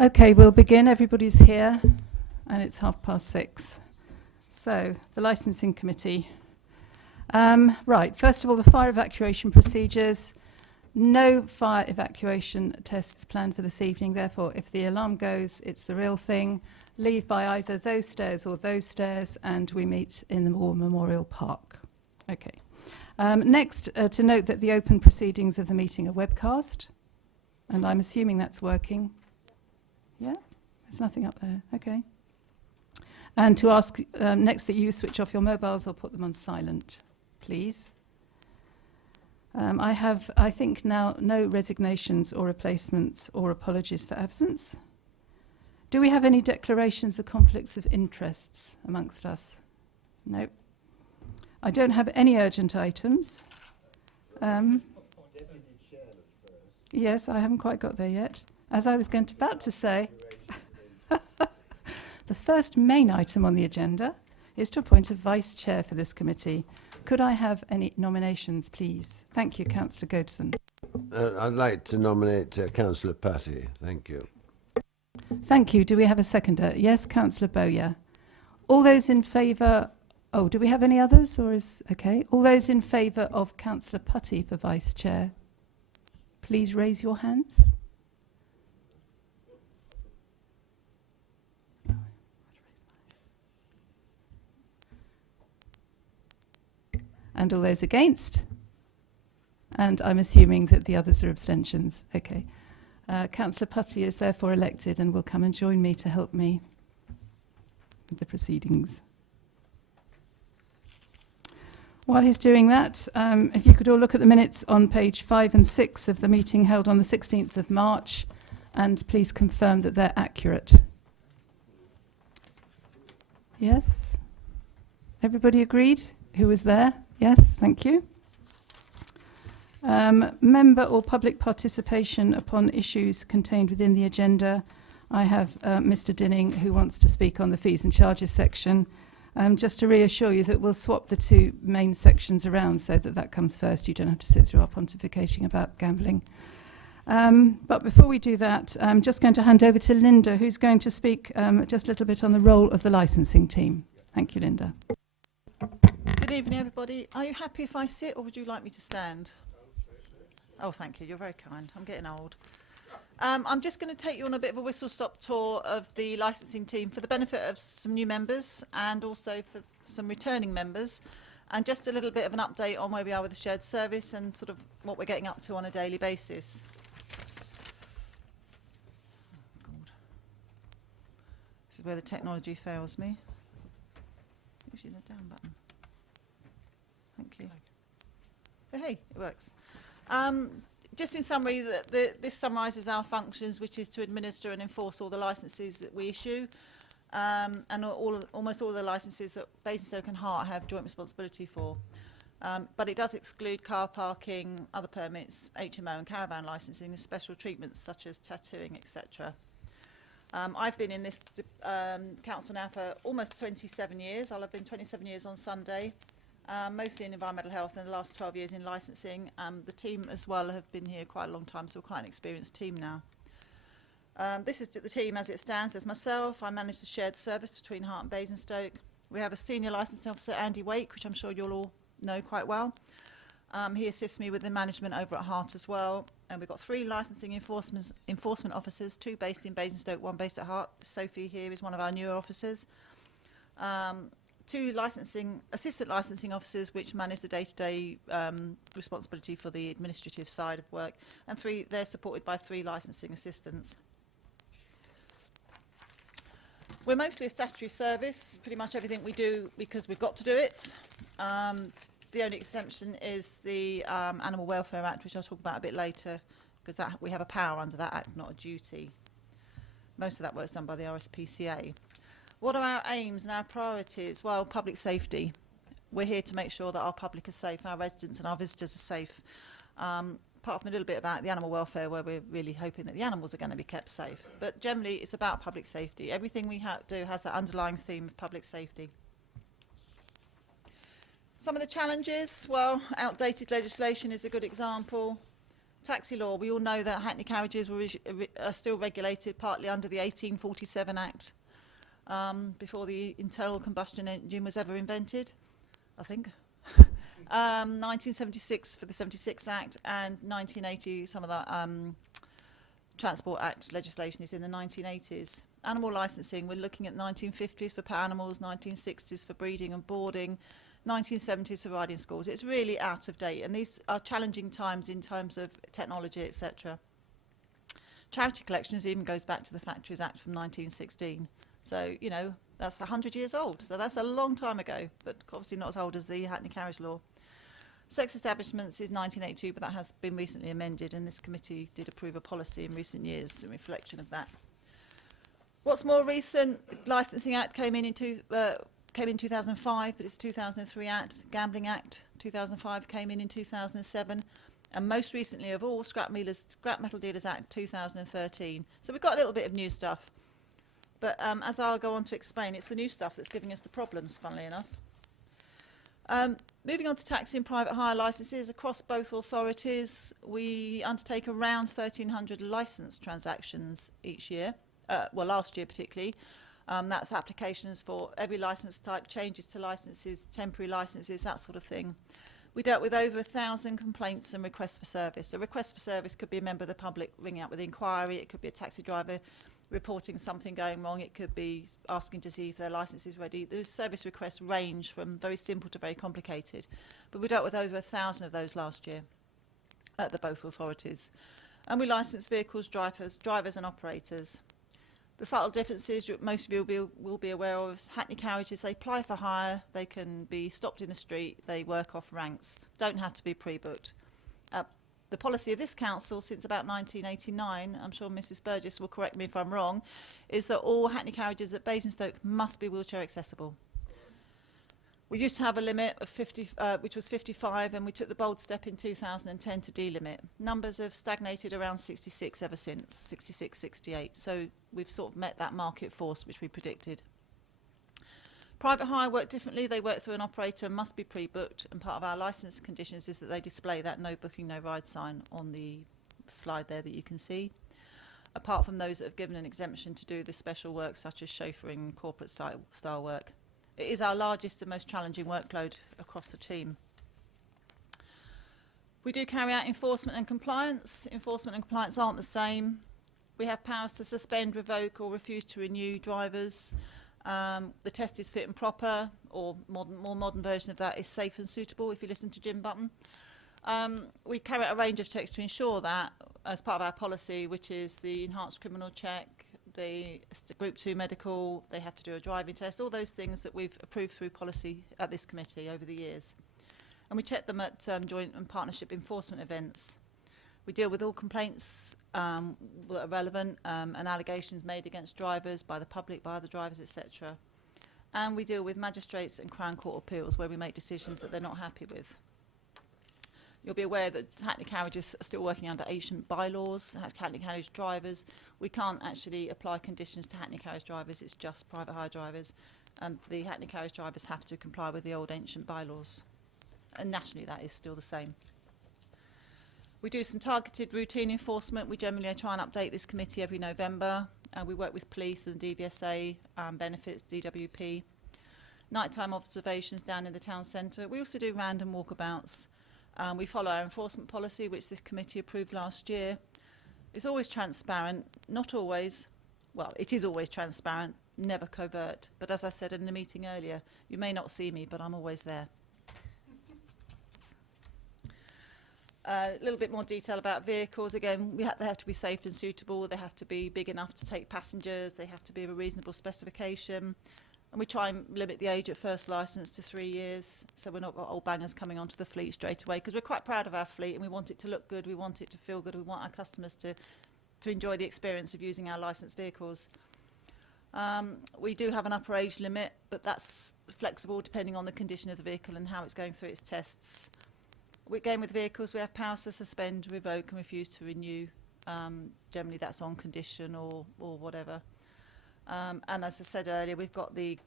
Okay, we'll begin. Everybody's here, and it's 6:30. So, the Licensing Committee. Right, first of all, the fire evacuation procedures. No fire evacuation tests planned for this evening. Therefore, if the alarm goes, it's the real thing. Leave by either those stairs or those stairs, and we meet in the War Memorial Park. Okay. Next, to note that the open proceedings of the meeting are webcast, and I'm assuming that's working. Yeah? There's nothing up there. Okay. And to ask next that you switch off your mobiles or put them on silent, please. I have, I think now, no resignations or replacements or apologies for absence. Do we have any declarations of conflicts of interests amongst us? No. I don't have any urgent items. Yes, I haven't quite got there yet. As I was about to say, the first main item on the agenda is to appoint a vice chair for this committee. Could I have any nominations, please? Thank you, Councillor Goodson. I'd like to nominate Councillor Patti. Thank you. Thank you. Do we have a seconder? Yes, Councillor Bowyer. All those in favour... Oh, do we have any others? Or is... Okay. All those in favour of Councillor Patti for vice chair, please raise your hands. And all those against? And I'm assuming that the others are abstentions. Okay. Councillor Patti is therefore elected and will come and join me to help me with the proceedings. While he's doing that, if you could all look at the minutes on page 5 and 6 of the meeting held on the 16th of March, and please confirm that they're accurate. Yes? Everybody agreed? Who was there? Yes, thank you. Member or public participation upon issues contained within the agenda. I have Mr. Dinning, who wants to speak on the fees and charges section. Just to reassure you that we'll swap the two main sections around so that that comes first. You don't have to sit through our pontificating about gambling. But before we do that, I'm just going to hand over to Linda, who's going to speak just a little bit on the role of the licensing team. Thank you, Linda. Good evening, everybody. Are you happy if I sit, or would you like me to stand? Oh, thank you. You're very kind. I'm getting old. I'm just going to take you on a bit of a whistle-stop tour of the licensing team for the benefit of some new members and also for some returning members, and just a little bit of an update on where we are with the shared service and sort of what we're getting up to on a daily basis. Oh, God. This is where the technology fails me. Usually the down button. Thank you. Oh, hey, it works. Just in summary, this summarises our functions, which is to administer and enforce all the licences that we issue, and almost all the licences that Basingstoke and Hart have joint responsibility for. But it does exclude car parking, other permits, HMO and caravan licensing, and special treatments such as tattooing, etc. I've been in this council now for almost 27 years. I'll have been 27 years on Sunday. Mostly in environmental health, and the last 12 years in licensing. The team as well have been here quite a long time, so we're quite an experienced team now. This is the team as it stands. There's myself. I manage the shared service between Hart and Basingstoke. We have a senior licensing officer, Andy Wake, which I'm sure you'll all know quite well. He assists me with the management over at Hart as well. And we've got 3 licensing enforcement officers, 2 based in Basingstoke, 1 based at Hart. Sophie here is one of our newer officers. 2 assistant licensing officers, which manage the day-to-day responsibility for the administrative side of work, and they're supported by 3 licensing assistants. We're mostly a statutory service. Pretty much everything we do because we've got to do it. The only exception is the Animal Welfare Act, which I'll talk about a bit later, because we have a power under that act, not a duty. Most of that work's done by the RSPCA. What are our aims and our priorities? Well, public safety. We're here to make sure that our public is safe, our residents and our visitors are safe. Apart from a little bit about the animal welfare, where we're really hoping that the animals are going to be kept safe. But generally, it's about public safety. Everything we do has that underlying theme of public safety. Some of the challenges, well, outdated legislation is a good example. Taxi law, we all know that Hackney carriages are still regulated partly under the 1847 Act, before the internal combustion engine was ever invented, I think. 1976 for the 76 Act, and 1980, some of that Transport Act legislation is in the 1980s. Animal licensing, we're looking at 1950s for pet animals, 1960s for breeding and boarding, 1970s for riding schools. It's really out of date, and these are challenging times in terms of technology, etc. Charity collections even goes back to the Factories Act from 1916. So, you know, that's 100 years old. So that's a long time ago, but obviously not as old as the Hackney Carriage Law. Sex establishments is 1982, but that has been recently amended, and this committee did approve a policy in recent years in reflection of that. What's more recent, the Licensing Act came in 2005, but it's 2003 Act. The Gambling Act 2005 came in 2007, and most recently of all, Scrap Metal Dealers Act 2013. So we've got a little bit of new stuff, but as I'll go on to explain, it's the new stuff that's giving us the problems, funnily enough. Moving on to taxi and private hire licences, across both authorities, we undertake around 1,300 licence transactions each year. Well, last year particularly. That's applications for every licence type, changes to licences, temporary licences, that sort of thing. We dealt with over 1,000 complaints and requests for service. A request for service could be a member of the public ringing out with inquiry, it could be a taxi driver reporting something going wrong, it could be asking to see if their licence is ready. Those service requests range from very simple to very complicated. But we dealt with over 1,000 of those last year at the both authorities. And we licence vehicles, drivers and operators. The subtle differences most of you will be aware of is Hackney carriages, they apply for hire, they can be stopped in the street, they work off ranks, don't have to be pre-booked. The policy of this council since about 1989, I'm sure Mrs Burgess will correct me if I'm wrong, is that all Hackney carriages at Basingstoke must be wheelchair accessible. We used to have a limit of 50, which was 55, and we took the bold step in 2010 to delimit. Numbers have stagnated around 66 ever since, 66, 68. So we've sort of met that market force which we predicted. Private hire work differently. They work through an operator and must be pre-booked, and part of our licence conditions is that they display that no booking, no ride sign on the slide there that you can see. Apart from those that have given an exemption to do the special work such as chauffeuring and corporate style work. It is our largest and most challenging workload across the team. We do carry out enforcement and compliance. Enforcement and compliance aren't the same. We have powers to suspend, revoke or refuse to renew drivers. The test is fit and proper, or more modern version of that is safe and suitable if you listen to Jim Button. We carry out a range of checks to ensure that as part of our policy, which is the enhanced criminal check, the Group 2 medical, they have to do a driving test, all those things that we've approved through policy at this committee over the years. And we check them at joint and partnership enforcement events. We deal with all complaints that are relevant and allegations made against drivers by the public, by other drivers, etc. And we deal with magistrates and Crown Court appeals where we make decisions that they're not happy with. You'll be aware that Hackney carriages are still working under ancient bylaws. Hackney carriage drivers, we can't actually apply conditions to Hackney carriage drivers, it's just private hire drivers. And the Hackney carriage drivers have to comply with the old ancient bylaws. And nationally that is still the same. We do some targeted routine enforcement. We generally try and update this committee every November. We work with police and DVSA, benefits, DWP. Nighttime observations down in the town centre. We also do random walkabouts. We follow our enforcement policy, which this committee approved last year. It's always transparent, not always, well, it is always transparent, never covert. But as I said in the meeting earlier, you may not see me, but I'm always there. A little bit more detail about vehicles. Again, they have to be safe and suitable. They have to be big enough to take passengers. They have to be of a reasonable specification. And we try and limit the age at first licence to 3 years, so we're not got old bangers coming onto the fleet straight away, because we're quite proud of our fleet and we want it to look good, we want it to feel good, we want our customers to enjoy the experience of using our licensed vehicles. We do have an upper age limit, but that's flexible depending on the condition of the vehicle and how it's going through its tests. Again, with vehicles, we have powers to suspend, revoke and refuse to renew. Generally that's on condition or whatever. And as I said earlier, we've got the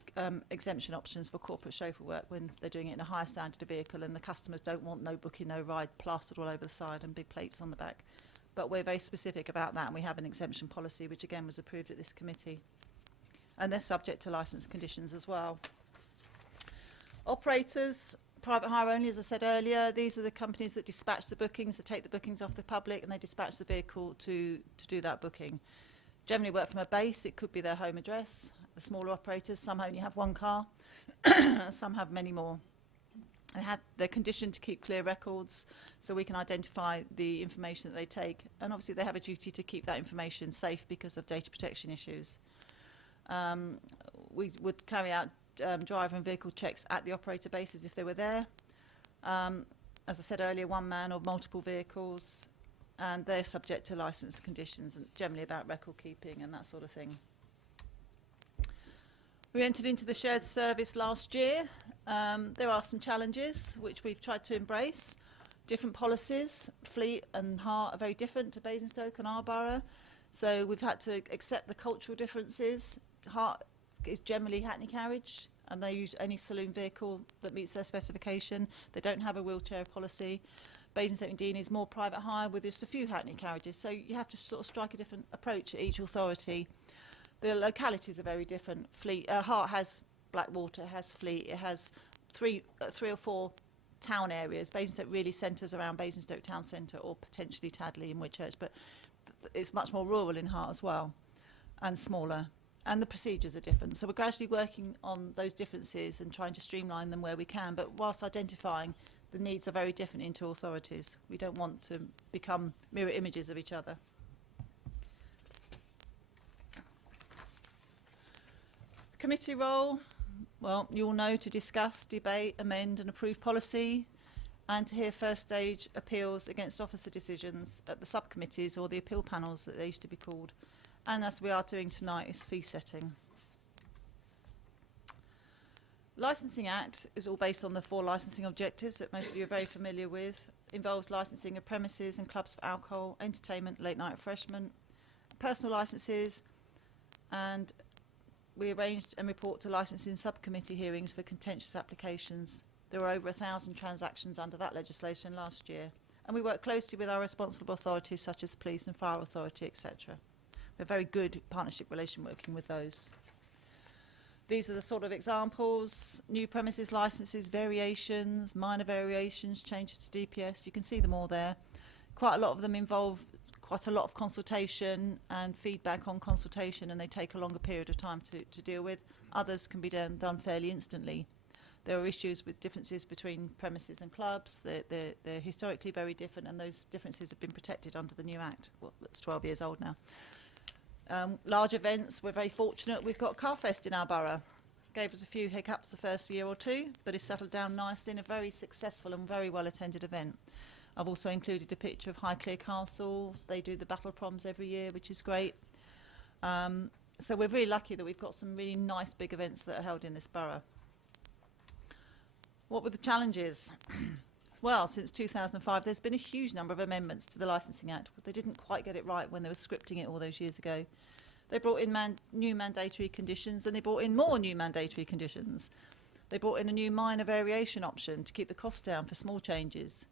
exemption options for corporate chauffeur work when they're doing it in a higher standard of vehicle and the customers don't want no booking, no ride plastered all over the side and big plates on the back. But we're very specific about that, and we have an exemption policy, which again was approved at this committee. And they're subject to licence conditions as well. Operators, private hire only, as I said earlier, these are the companies that dispatch the bookings, that take the bookings off the public, and they dispatch the vehicle to do that booking. Generally work from a base, it could be their home address. The smaller operators, some only have one car, some have many more. They're conditioned to keep clear records so we can identify the information that they take, and obviously they have a duty to keep that information safe because of data protection issues. We would carry out driver and vehicle checks at the operator bases if they were there. As I said earlier, one man or multiple vehicles, and they're subject to licence conditions and generally about record keeping and that sort of thing. We entered into the shared service last year. There are some challenges which we've tried to embrace. Different policies, Fleet and Hart are very different to Basingstoke and our borough, so we've had to accept the cultural differences. Hart is generally hackney carriage, and they use any saloon vehicle that meets their specification. They don't have a wheelchair policy. Basingstoke and Deane is more private hire with just a few hackney carriages, so you have to sort of strike a different approach at each authority. The localities are very different. Hart has Blackwater, has Fleet, it has three or four town areas. Basingstoke really centres around Basingstoke Town Centre or potentially Tadley and Whitchurch, but it's much more rural in Hart as well and smaller. And the procedures are different. So we're gradually working on those differences and trying to streamline them where we can, but whilst identifying the needs are very different into authorities. We don't want to become mirror images of each other. Committee role, well, you all know, to discuss, debate, amend and approve policy, and to hear first stage appeals against officer decisions at the subcommittees or the appeal panels that they used to be called. And as we are doing tonight is fee setting. Licensing Act is all based on the 4 licensing objectives that most of you are very familiar with. Involves licensing of premises and clubs for alcohol, entertainment, late night refreshment, personal licenses, and we arranged and report to licensing subcommittee hearings for contentious applications. There were over 1,000 transactions under that legislation last year, and we work closely with our responsible authorities such as police and fire authority, etc. We have a very good partnership relation working with those. These are the sort of examples: new premises licenses, variations, minor variations, changes to DPS. You can see them all there. Quite a lot of them involve quite a lot of consultation and feedback on consultation, and they take a longer period of time to deal with. Others can be done fairly instantly. There are issues with differences between premises and clubs. They're historically very different, and those differences have been protected under the new Act. Well, it's 12 years old now. Large events, we're very fortunate. We've got Carfest in our borough. Gave us a few hiccups the first year or two, but it's settled down nicely in a very successful and very well attended event. I've also included a picture of Highclere Castle. They do the battle proms every year, which is great. So we're really lucky that we've got some really nice big events that are held in this borough. What were the challenges? Well, since 2005, there's been a huge number of amendments to the Licensing Act. But they didn't quite get it right when they were scripting it all those years ago. They brought in new mandatory conditions, and they brought in more new mandatory conditions. They brought in a new minor variation option to keep the cost down for small changes.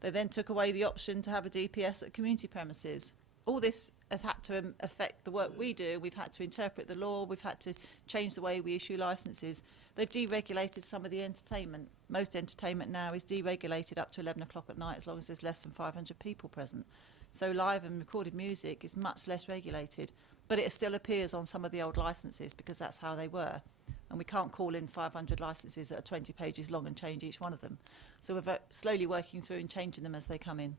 They then took away the option to have a DPS at community premises. All this has had to affect the work we do. We've had to interpret the law. We've had to change the way we issue licenses. They've deregulated some of the entertainment. Most entertainment now is deregulated up to 11 o'clock at night as long as there's less than 500 people present. So live and recorded music is much less regulated, but it still appears on some of the old licenses because that's how they were. And we can't call in 500 licenses that are 20 pages long and change each one of them. So we're slowly working through and changing them as they come in.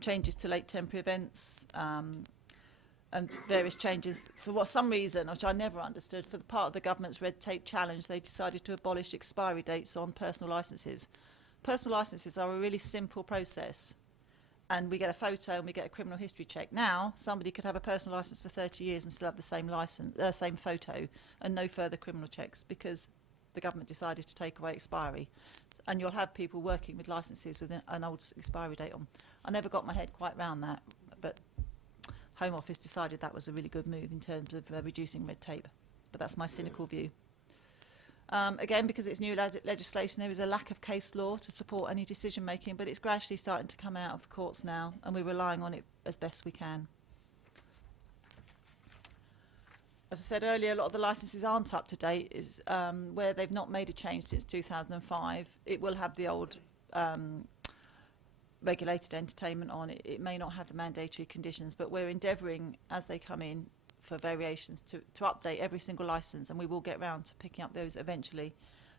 Changes to late temporary events, and various changes. For some reason, which I never understood, for the part of the government's red tape challenge, they decided to abolish expiry dates on personal licences. Personal licences are a really simple process, and we get a photo and we get a criminal history check. Now, somebody could have a personal licence for 30 years and still have the same same photo and no further criminal checks because the government decided to take away expiry. And you'll have people working with licences with an old expiry date on. I never got my head quite round that, but Home Office decided that was a really good move in terms of reducing red tape. But that's my cynical view. Again, because it's new legislation, there is a lack of case law to support any decision making, but it's gradually starting to come out of the courts now, and we're relying on it as best we can. As I said earlier, a lot of the licences aren't up to date, is where they've not made a change since 2005. It will have the old regulated entertainment on it. It may not have the mandatory conditions, but we're endeavouring, as they come in, for variations to update every single licence, and we will get round to picking up those eventually.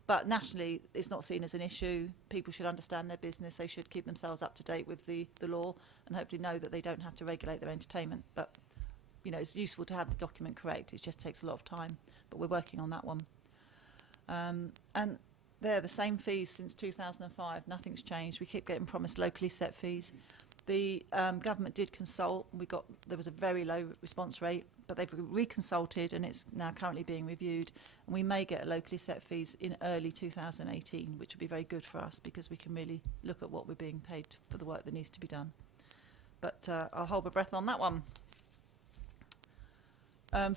But nationally, it's not seen as an issue. People should understand their business. They should keep themselves up to date with the law and hopefully know that they don't have to regulate their entertainment. But, you know, it's useful to have the document correct. It just takes a lot of time, but we're working on that one. And they're the same fees since 2005. Nothing's changed. We keep getting promised locally set fees. The government did consult. There was a very low response rate, but they've reconsulted, and it's now currently being reviewed. And we may get locally set fees in early 2018, which would be very good for us because we can really look at what we're being paid for the work that needs to be done. But I'll hold my breath on that one.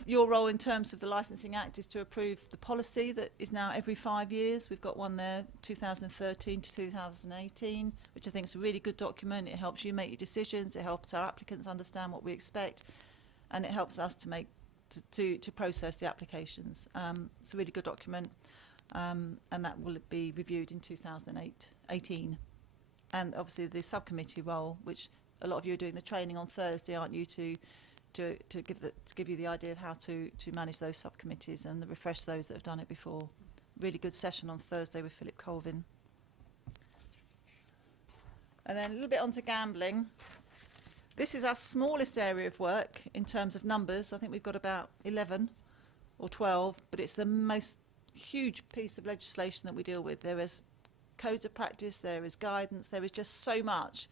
Your role in terms of the Licensing Act is to approve the policy that is now every 5 years. We've got one there, 2013 to 2018, which I think is a really good document. It helps you make your decisions. It helps our applicants understand what we expect, and it helps us to make to process the applications. It's a really good document, and that will be reviewed in 2018. And obviously the subcommittee role, which a lot of you are doing the training on Thursday, aren't you, to give you the idea of how to manage those subcommittees and refresh those that have done it before. Really good session on Thursday with Philip Colvin. And then a little bit onto gambling. This is our smallest area of work in terms of numbers. I think we've got about 11 or 12, but it's the most huge piece of legislation that we deal with. There is codes of practice, there is guidance, there is just so much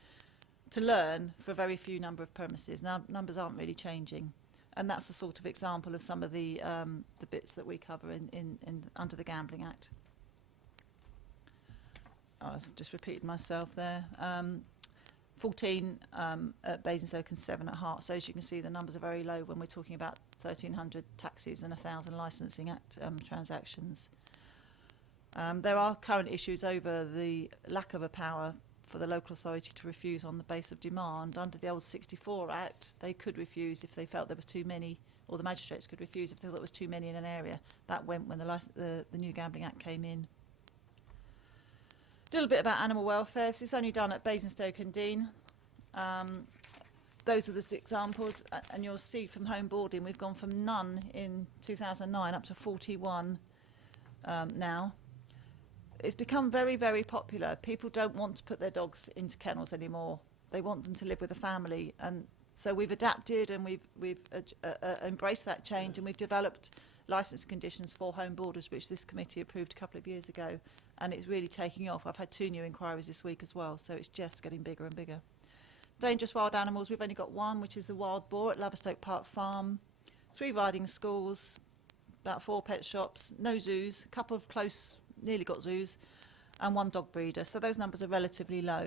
to learn for a very few number of premises. Now, numbers aren't really changing, and that's the sort of example of some of the bits that we cover in under the Gambling Act. Oh, I've just repeated myself there. 14 at Basingstoke and 7 at Hart. So as you can see, the numbers are very low when we're talking about 1,300 taxis and 1,000 Licensing Act transactions. There are current issues over the lack of a power for the local authority to refuse on the base of demand. Under the old 64 Act, they could refuse if they felt there was too many, or the magistrates could refuse if they thought there was too many in an area. That went when the new Gambling Act came in. A little bit about animal welfare. This is only done at Basingstoke and Dean. Those are the examples, and you'll see from home boarding, we've gone from none in 2009 up to 41 now. It's become very, very popular. People don't want to put their dogs into kennels anymore. They want them to live with a family, and so we've adapted and we've embraced that change, and we've developed licence conditions for home boarders, which this committee approved a couple of years ago, and it's really taking off. I've had 2 new inquiries this week as well, so it's just getting bigger and bigger. Dangerous wild animals, we've only got one, which is the wild boar at Laverstoke Park Farm, 3 riding schools, about 4 pet shops, no zoos, a couple of close, nearly got zoos, and 1 dog breeder. So those numbers are relatively low.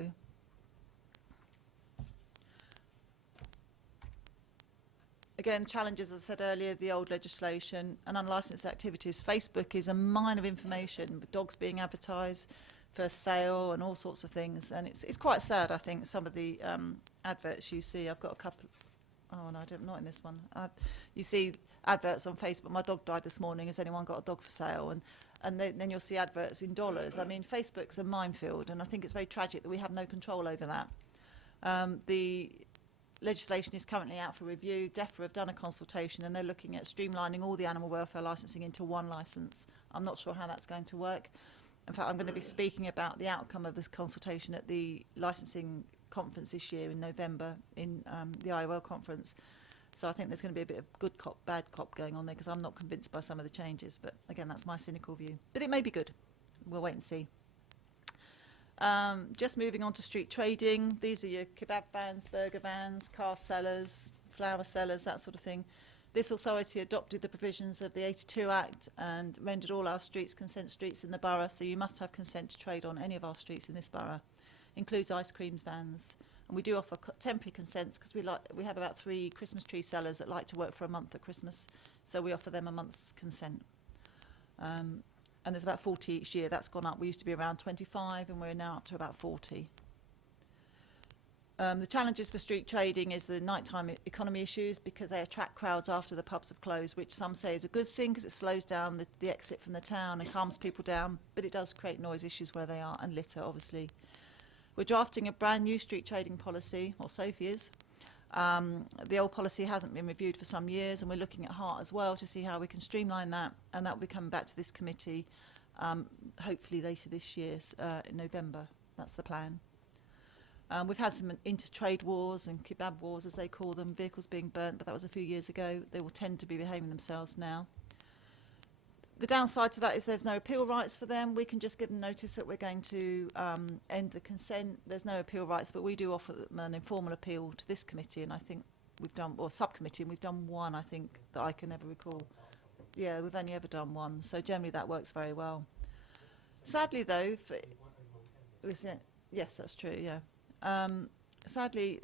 Again, challenges, as I said earlier, the old legislation and unlicensed activities. Facebook is a mine of information, with dogs being advertised for sale and all sorts of things. And it's quite sad, I think, some of the adverts you see. I've got a couple. Oh, no, not in this one. You see adverts on Facebook. My dog died this morning. Has anyone got a dog for sale? And then you'll see adverts in dollars. I mean, Facebook's a minefield, and I think it's very tragic that we have no control over that. The legislation is currently out for review. DEFRA have done a consultation, and they're looking at streamlining all the animal welfare licensing into 1 licence. I'm not sure how that's going to work. In fact, I'm going to be speaking about the outcome of this consultation at the licensing conference this year in November in the IOL conference. So I think there's going to be a bit of good cop, bad cop going on there, because I'm not convinced by some of the changes. But again, that's my cynical view. But it may be good. We'll wait and see. Just moving on to street trading. These are your kebab vans, burger vans, car sellers, flower sellers, that sort of thing. This authority adopted the provisions of the 82 Act and rendered all our streets consent streets in the borough, so you must have consent to trade on any of our streets in this borough. Includes ice creams vans. And we do offer temporary consents because we have about 3 Christmas tree sellers that like to work for a month at Christmas, so we offer them a month's consent. And there's about 40 each year. That's gone up. We used to be around 25 and we're now up to about 40. The challenges for street trading is the nighttime economy issues, because they attract crowds after the pubs have closed, which some say is a good thing because it slows down the exit from the town and calms people down, but it does create noise issues where they are, and litter, obviously. We're drafting a brand new street trading policy, or Sophie is. The old policy hasn't been reviewed for some years, and we're looking at Hart as well to see how we can streamline that, and that will be coming back to this committee hopefully later this year, in November. That's the plan. We've had some inter-trade wars and kebab wars, as they call them, vehicles being burnt, but that was a few years ago. They will tend to be behaving themselves now. The downside to that is there's no appeal rights for them. We can just give them notice that we're going to end the consent. There's no appeal rights, but we do offer them an informal appeal to this committee, and I think we've done, or subcommittee, and we've done one, I think, that I can ever recall. Yeah, we've only ever done one, so generally that works very well. Sadly, though, yes, that's true, yeah. Sadly,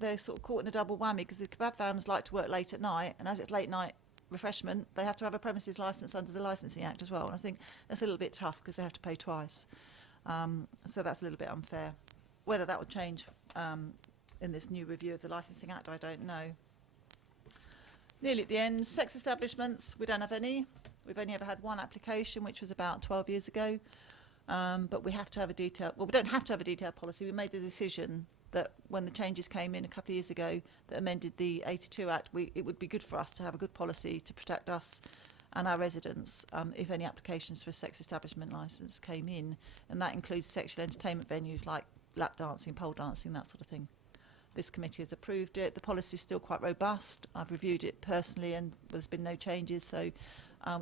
they're sort of caught in a double whammy because the kebab vans like to work late at night, and as it's late night refreshment, they have to have a premises licence under the Licensing Act as well. And I think that's a little bit tough because they have to pay twice. So that's a little bit unfair. Whether that will change in this new review of the Licensing Act, I don't know. Nearly at the end, sex establishments, we don't have any. We've only ever had one application, which was about 12 years ago. But we have to have a detailed, well, we don't have to have a detailed policy. We made the decision that when the changes came in a couple of years ago that amended the 82 Act, it would be good for us to have a good policy to protect us and our residents if any applications for a sex establishment licence came in. And that includes sexual entertainment venues like lap dancing, pole dancing, that sort of thing. This committee has approved it. The policy is still quite robust. I've reviewed it personally and there's been no changes, so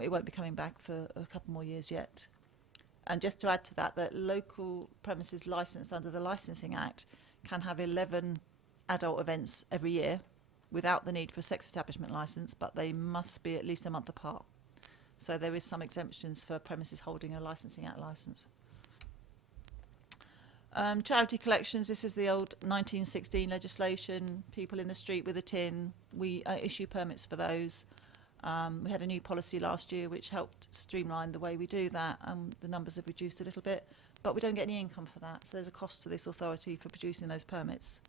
it won't be coming back for a couple more years yet. And just to add to that, that local premises licensed under the Licensing Act can have 11 adult events every year without the need for a sex establishment licence, but they must be at least a month apart. So there is some exemptions for premises holding a Licensing Act licence. Charity collections, this is the old 1916 legislation, people in the street with a tin. We issue permits for those. We had a new policy last year which helped streamline the way we do that. The numbers have reduced a little bit, but we don't get any income for that, so there's a cost to this authority for producing those permits.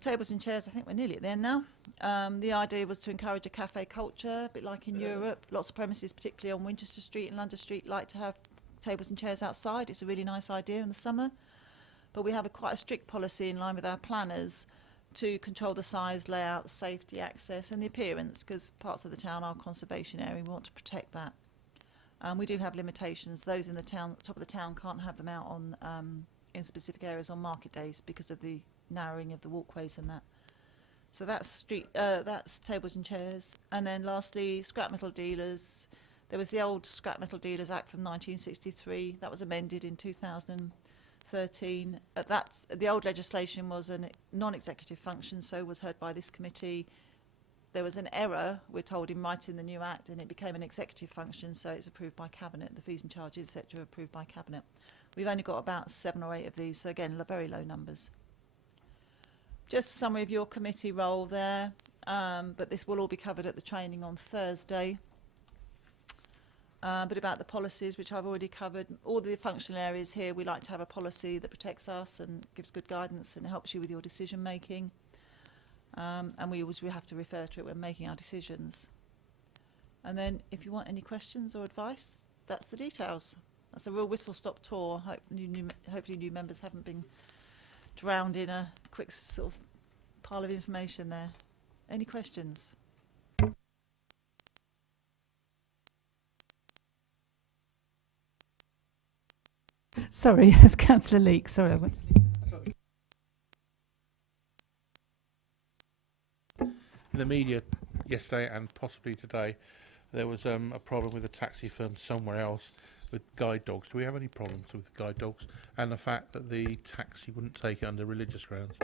Tables and chairs, I think we're nearly at the end now. The idea was to encourage a cafe culture, a bit like in Europe. Lots of premises, particularly on Winchester Street and London Street, like to have tables and chairs outside. It's a really nice idea in the summer, but we have quite a strict policy in line with our planners to control the size, layout, safety, access and the appearance, because parts of the town are conservation area. We want to protect that. We do have limitations. Those in the town, top of the town, can't have them out on in specific areas on market days because of the narrowing of the walkways and that. So that's that's tables and chairs. And then lastly, scrap metal dealers. There was the old Scrap Metal Dealers Act from 1963 that was amended in 2013. The old legislation was a non-executive function, so was heard by this committee. There was an error, we're told, in writing the new act, and it became an executive function, so it's approved by Cabinet. The fees and charges, etc., are approved by Cabinet. We've only got about 7 or 8 of these, so again, very low numbers. Just a summary of your committee role there, but this will all be covered at the training on Thursday. But about the policies, which I've already covered, all the functional areas here, we like to have a policy that protects us and gives good guidance and helps you with your decision making. And we have to refer to it when making our decisions. And then if you want any questions or advice, that's the details. That's a real whistle-stop tour. Hopefully new members haven't been drowned in a quick sort of pile of information there. Any questions? Sorry, it's Councillor Leake. Sorry, I went to sleep. In the media yesterday and possibly today, there was a problem with a taxi firm somewhere else with guide dogs. Do we have any problems with guide dogs and the fact that the taxi wouldn't take it under religious grounds?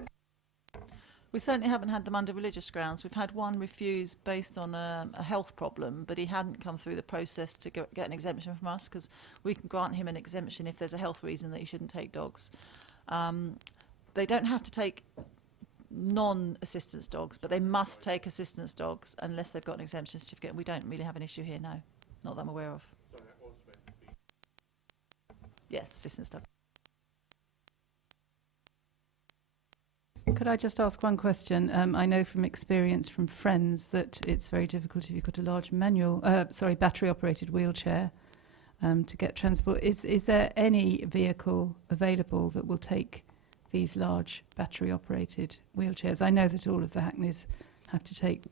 We certainly haven't had them under religious grounds. We've had one refused based on a health problem, but he hadn't come through the process to get an exemption from us, because we can grant him an exemption if there's a health reason that he shouldn't take dogs. they don't have to take non-assistance dogs, but they must take assistance dogs unless they've got an exemption certificate. We don't really have an issue here, no. Not that I'm aware of. So that was meant to be. Yes, assistance dog. Could I just ask one question? I know from experience from friends that it's very difficult if you've got a large battery-operated wheelchair to get transport. Is there any vehicle available that will take these large battery-operated wheelchairs? I know that all of the Hackneys have to take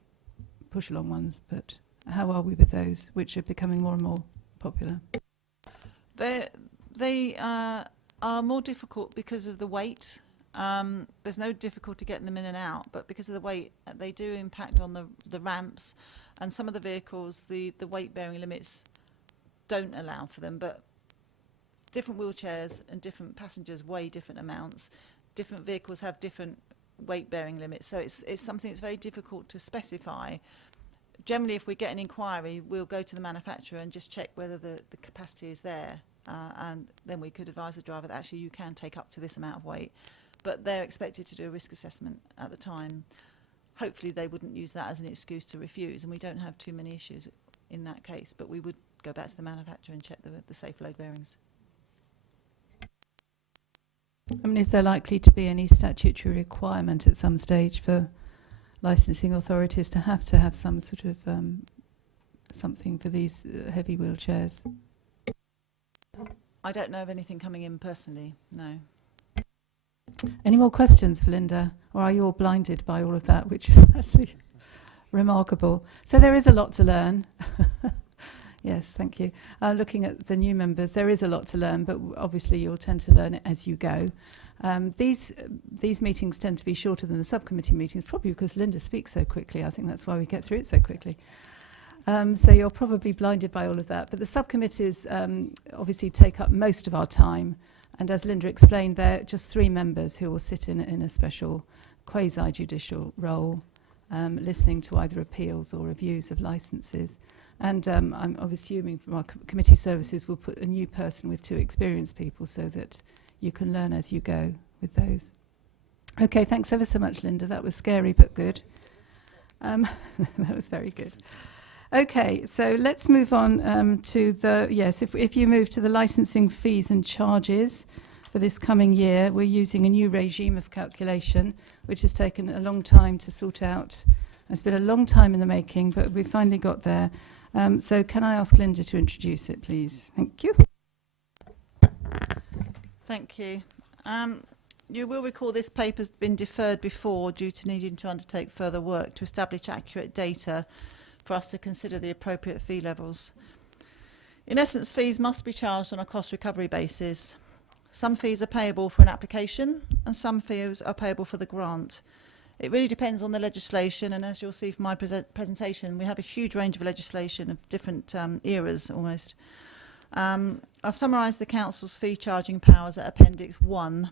push-along ones, but how are we with those, which are becoming more and more popular? They are more difficult because of the weight. There's no difficulty getting them in and out, but because of the weight, they do impact on the ramps, and some of the vehicles, the weight-bearing limits don't allow for them, but different wheelchairs and different passengers weigh different amounts. Different vehicles have different weight-bearing limits, so it's something that's very difficult to specify. Generally, if we get an inquiry, we'll go to the manufacturer and just check whether the capacity is there, and then we could advise the driver that actually you can take up to this amount of weight. But they're expected to do a risk assessment at the time. Hopefully they wouldn't use that as an excuse to refuse, and we don't have too many issues in that case, but we would go back to the manufacturer and check the safe load bearings. I mean, is there likely to be any statutory requirement at some stage for licensing authorities to have some sort of something for these heavy wheelchairs? I don't know of anything coming in personally, no. Any more questions for Linda? Or are you all blinded by all of that, which is absolutely remarkable? So there is a lot to learn. Yes, thank you. Looking at the new members, there is a lot to learn, but obviously you'll tend to learn it as you go. These meetings tend to be shorter than the subcommittee meetings, probably because Linda speaks so quickly. I think that's why we get through it so quickly. So you're probably blinded by all of that. But the subcommittees obviously take up most of our time. And as Linda explained, there are just 3 members who will sit in a special quasi-judicial role, listening to either appeals or reviews of licences. And I'm assuming from our committee services we'll put a new person with 2 experienced people so that you can learn as you go with those. Okay, thanks ever so much, Linda. That was scary but good. That was very good. Okay, so let's move on to the, yes, if you move to the licensing fees and charges for this coming year, we're using a new regime of calculation, which has taken a long time to sort out. It's been a long time in the making, but we finally got there. So can I ask Linda to introduce it, please? Thank you. Thank you. You will recall this paper's been deferred before due to needing to undertake further work to establish accurate data for us to consider the appropriate fee levels. In essence, fees must be charged on a cost recovery basis. Some fees are payable for an application and some fees are payable for the grant. It really depends on the legislation, and as you'll see from my presentation, we have a huge range of legislation of different eras almost. I've summarised the Council's fee charging powers at Appendix 1.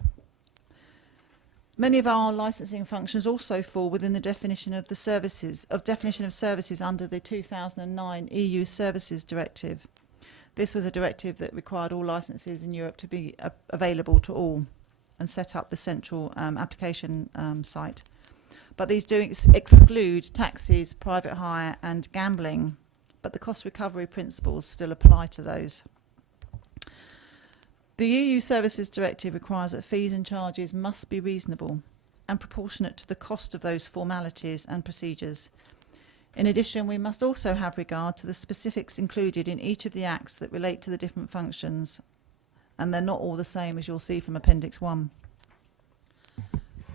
Many of our licensing functions also fall within the definition of services under the 2009 EU Services Directive. This was a directive that required all licenses in Europe to be available to all and set up the central application site. But these do exclude taxis, private hire and gambling, but the cost recovery principles still apply to those. The EU Services Directive requires that fees and charges must be reasonable and proportionate to the cost of those formalities and procedures. In addition, we must also have regard to the specifics included in each of the acts that relate to the different functions, and they're not all the same, as you'll see from Appendix 1.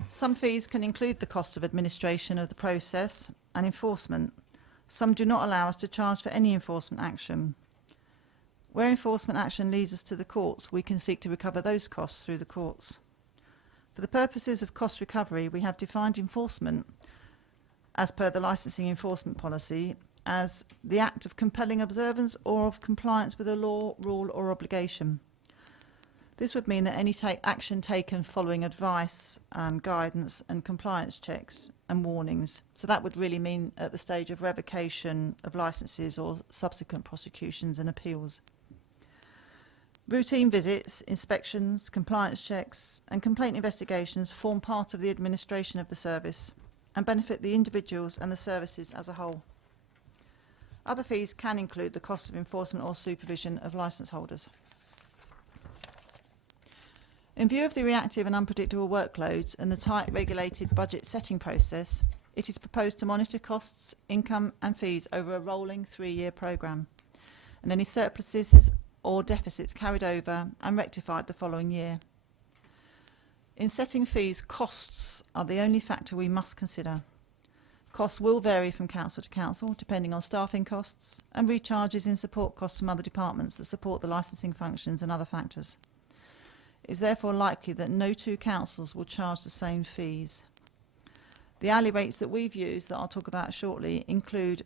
Some fees can include the cost of administration of the process and enforcement. Some do not allow us to charge for any enforcement action. Where enforcement action leads us to the courts, we can seek to recover those costs through the courts. For the purposes of cost recovery, we have defined enforcement, as per the licensing enforcement policy, as the act of compelling observance or of compliance with a law, rule or obligation. This would mean that any action taken following advice, guidance and compliance checks and warnings. So that would really mean at the stage of revocation of licences or subsequent prosecutions and appeals. Routine visits, inspections, compliance checks and complaint investigations form part of the administration of the service and benefit the individuals and the services as a whole. Other fees can include the cost of enforcement or supervision of licence holders. In view of the reactive and unpredictable workloads and the tight regulated budget setting process, it is proposed to monitor costs, income and fees over a rolling 3-year programme, and any surpluses or deficits carried over and rectified the following year. In setting fees, costs are the only factor we must consider. Costs will vary from council to council, depending on staffing costs and recharges in support costs from other departments that support the licensing functions and other factors. It is therefore likely that no two councils will charge the same fees. The hourly rates that we've used, that I'll talk about shortly, include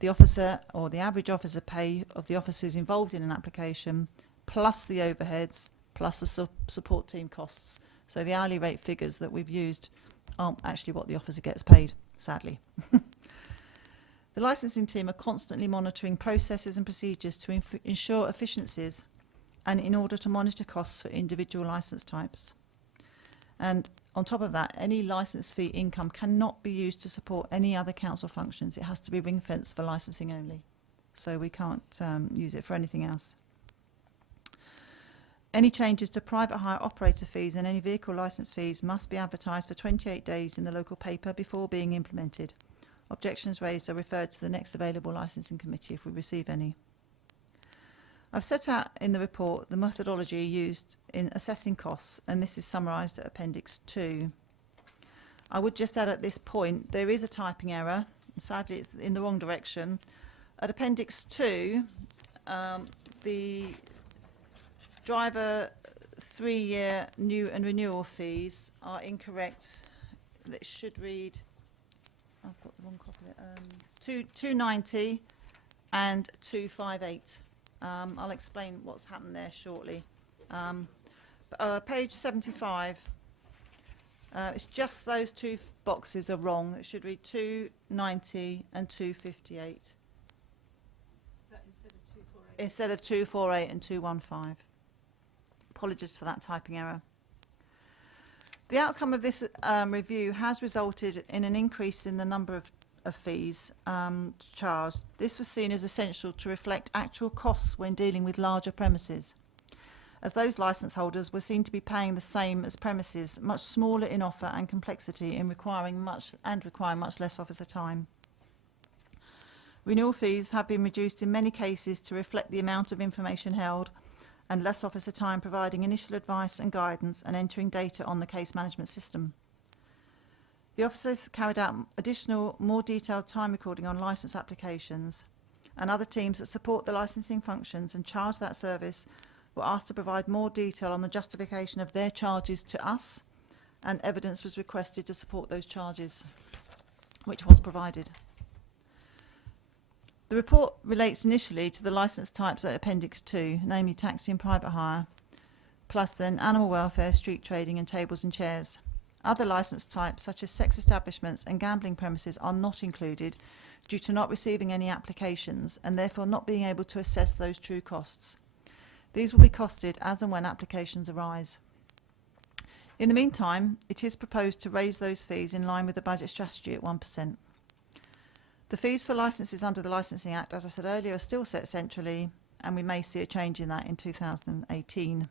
the officer or the average officer pay of the officers involved in an application, plus the overheads, plus the support team costs. So the hourly rate figures that we've used aren't actually what the officer gets paid, sadly. The licensing team are constantly monitoring processes and procedures to ensure efficiencies and in order to monitor costs for individual licence types. And on top of that, any licence fee income cannot be used to support any other council functions. It has to be ring-fenced for licensing only. So we can't use it for anything else. Any changes to private hire operator fees and any vehicle licence fees must be advertised for 28 days in the local paper before being implemented. Objections raised are referred to the next available licensing committee if we receive any. I've set out in the report the methodology used in assessing costs, and this is summarised at Appendix 2. I would just add at this point, there is a typing error. Sadly, it's in the wrong direction. At Appendix 2, the driver 3-year new and renewal fees are incorrect. That should read, I've got the wrong copy of it, 290 and 258. I'll explain what's happened there shortly. Page 75, it's just those two boxes are wrong. It should read 290 and 258. Is that instead of 248 and 215. Apologies for that typing error. The outcome of this review has resulted in an increase in the number of fees charged. This was seen as essential to reflect actual costs when dealing with larger premises, as those licence holders were seen to be paying the same as premises much smaller in offer and complexity in requiring much less officer time. Renewal fees have been reduced in many cases to reflect the amount of information held and less officer time providing initial advice and guidance and entering data on the case management system. The officers carried out additional, more detailed time recording on licence applications, and other teams that support the licensing functions and charge that service were asked to provide more detail on the justification of their charges to us, and evidence was requested to support those charges, which was provided. The report relates initially to the licence types at Appendix 2, namely taxi and private hire, plus then animal welfare, street trading and tables and chairs. Other licence types, such as sex establishments and gambling premises, are not included due to not receiving any applications and therefore not being able to assess those true costs. These will be costed as and when applications arise. In the meantime, it is proposed to raise those fees in line with the budget strategy at 1%. The fees for licences under the Licensing Act, as I said earlier, are still set centrally, and we may see a change in that in 2018.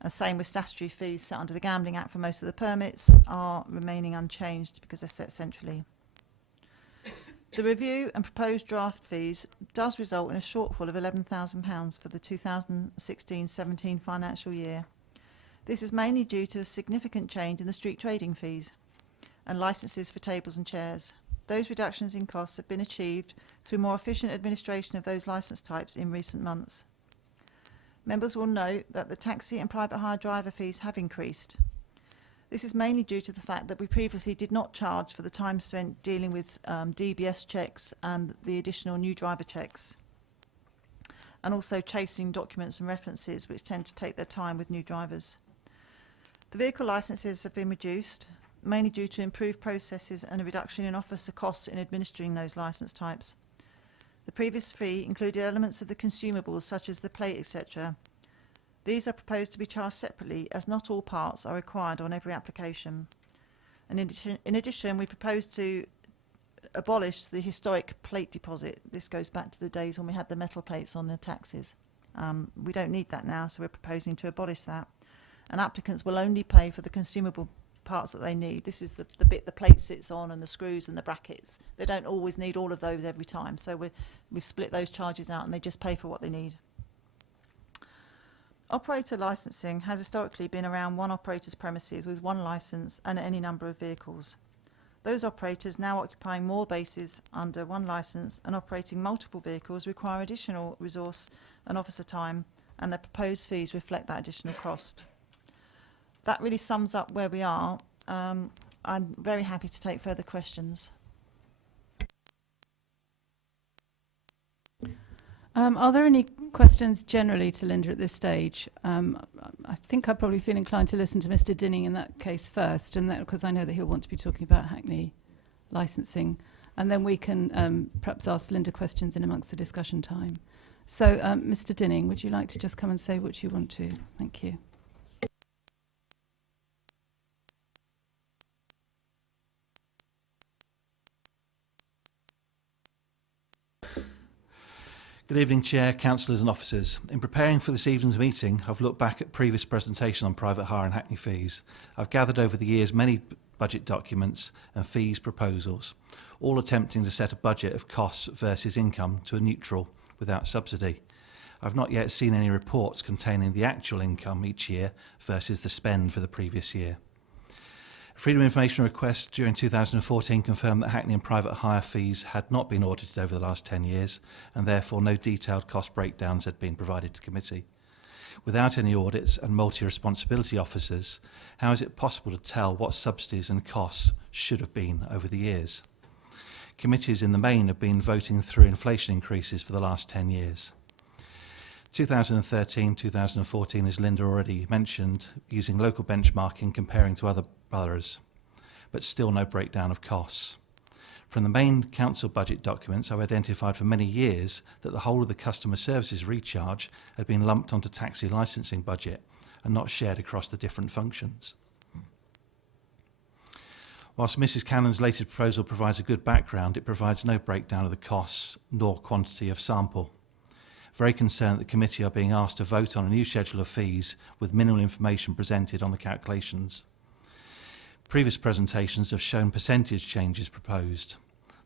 And same with statutory fees set under the Gambling Act for most of the permits are remaining unchanged because they're set centrally. The review and proposed draft fees does result in a shortfall of £11,000 for the 2016-17 financial year. This is mainly due to a significant change in the street trading fees and licences for tables and chairs. Those reductions in costs have been achieved through more efficient administration of those licence types in recent months. Members will note that the taxi and private hire driver fees have increased. This is mainly due to the fact that we previously did not charge for the time spent dealing with DBS checks and the additional new driver checks, and also chasing documents and references which tend to take their time with new drivers. The vehicle licences have been reduced, mainly due to improved processes and a reduction in officer costs in administering those licence types. The previous fee included elements of the consumables such as the plate, etc., These are proposed to be charged separately, as not all parts are required on every application. And in addition, we propose to abolish the historic plate deposit. This goes back to the days when we had the metal plates on the taxis. We don't need that now, so we're proposing to abolish that. And applicants will only pay for the consumable parts that they need. This is the bit the plate sits on, and the screws and the brackets. They don't always need all of those every time, so we've split those charges out and they just pay for what they need. Operator licensing has historically been around one operator's premises with one licence and any number of vehicles. Those operators now occupying more bases under one licence and operating multiple vehicles require additional resource and officer time, and the proposed fees reflect that additional cost. That really sums up where we are. I'm very happy to take further questions. Are there any questions generally to Linda at this stage? I think I'd probably feel inclined to listen to Mr. Dinning in that case first, and because I know that he'll want to be talking about Hackney licensing, and then we can perhaps ask Linda questions in amongst the discussion time. So, Mr. Dinning, would you like to just come and say what you want to? Thank you. Good evening, Chair, Councillors and Officers. In preparing for this evening's meeting, I've looked back at previous presentations on private hire and Hackney fees. I've gathered over the years many budget documents and fees proposals, all attempting to set a budget of costs versus income to a neutral without subsidy. I've not yet seen any reports containing the actual income each year versus the spend for the previous year. Freedom of Information request during 2014 confirmed that Hackney and private hire fees had not been audited over the last 10 years, and therefore no detailed cost breakdowns had been provided to committee. Without any audits and multi-responsibility officers, how is it possible to tell what subsidies and costs should have been over the years? Committees in the main have been voting through inflation increases for the last 10 years. 2013-2014, as Linda already mentioned, using local benchmarking comparing to other boroughs, but still no breakdown of costs. From the main council budget documents, I've identified for many years that the whole of the customer services recharge had been lumped onto taxi licensing budget and not shared across the different functions. Whilst Mrs. Cannon's latest proposal provides a good background, it provides no breakdown of the costs nor quantity of sample. Very concerned that the committee are being asked to vote on a new schedule of fees with minimal information presented on the calculations. Previous presentations have shown percentage changes proposed.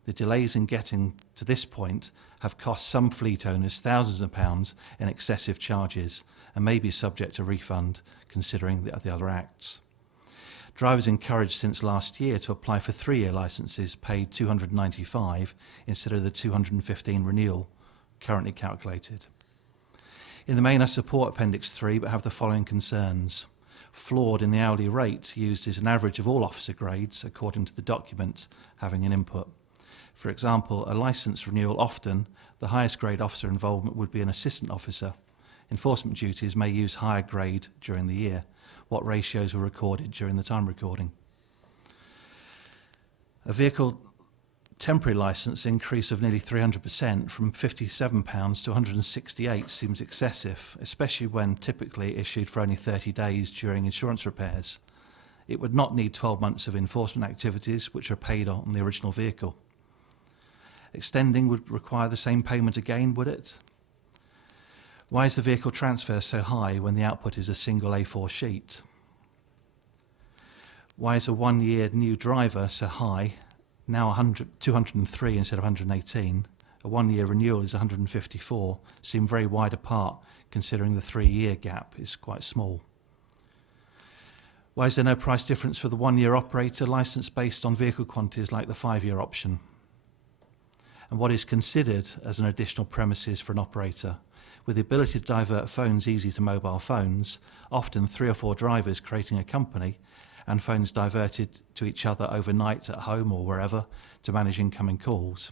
The delays in getting to this point have cost some fleet owners thousands of pounds in excessive charges and may be subject to refund considering the other acts. Drivers encouraged since last year to apply for 3-year licences paid £295 instead of the £215 renewal currently calculated. In the main, I support Appendix 3 but have the following concerns. Flawed in the hourly rate used as an average of all officer grades according to the document having an input. For example, a licence renewal often, the highest grade officer involvement would be an assistant officer. Enforcement duties may use higher grade during the year. What ratios were recorded during the time recording? A vehicle temporary licence increase of nearly 300% from £57 to £168 seems excessive, especially when typically issued for only 30 days during insurance repairs. It would not need 12 months of enforcement activities which are paid on the original vehicle. Extending would require the same payment again, would it? Why is the vehicle transfer so high when the output is a single A4 sheet? Why is a 1-year new driver so high, now 203 instead of 118, a 1-year renewal is 154, seem very wide apart considering the 3-year gap is quite small. Why is there no price difference for the 1-year operator licence based on vehicle quantities like the 5-year option? And what is considered as an additional premises for an operator? With the ability to divert phones easy to mobile phones, often 3 or 4 drivers creating a company, and phones diverted to each other overnight at home or wherever to manage incoming calls.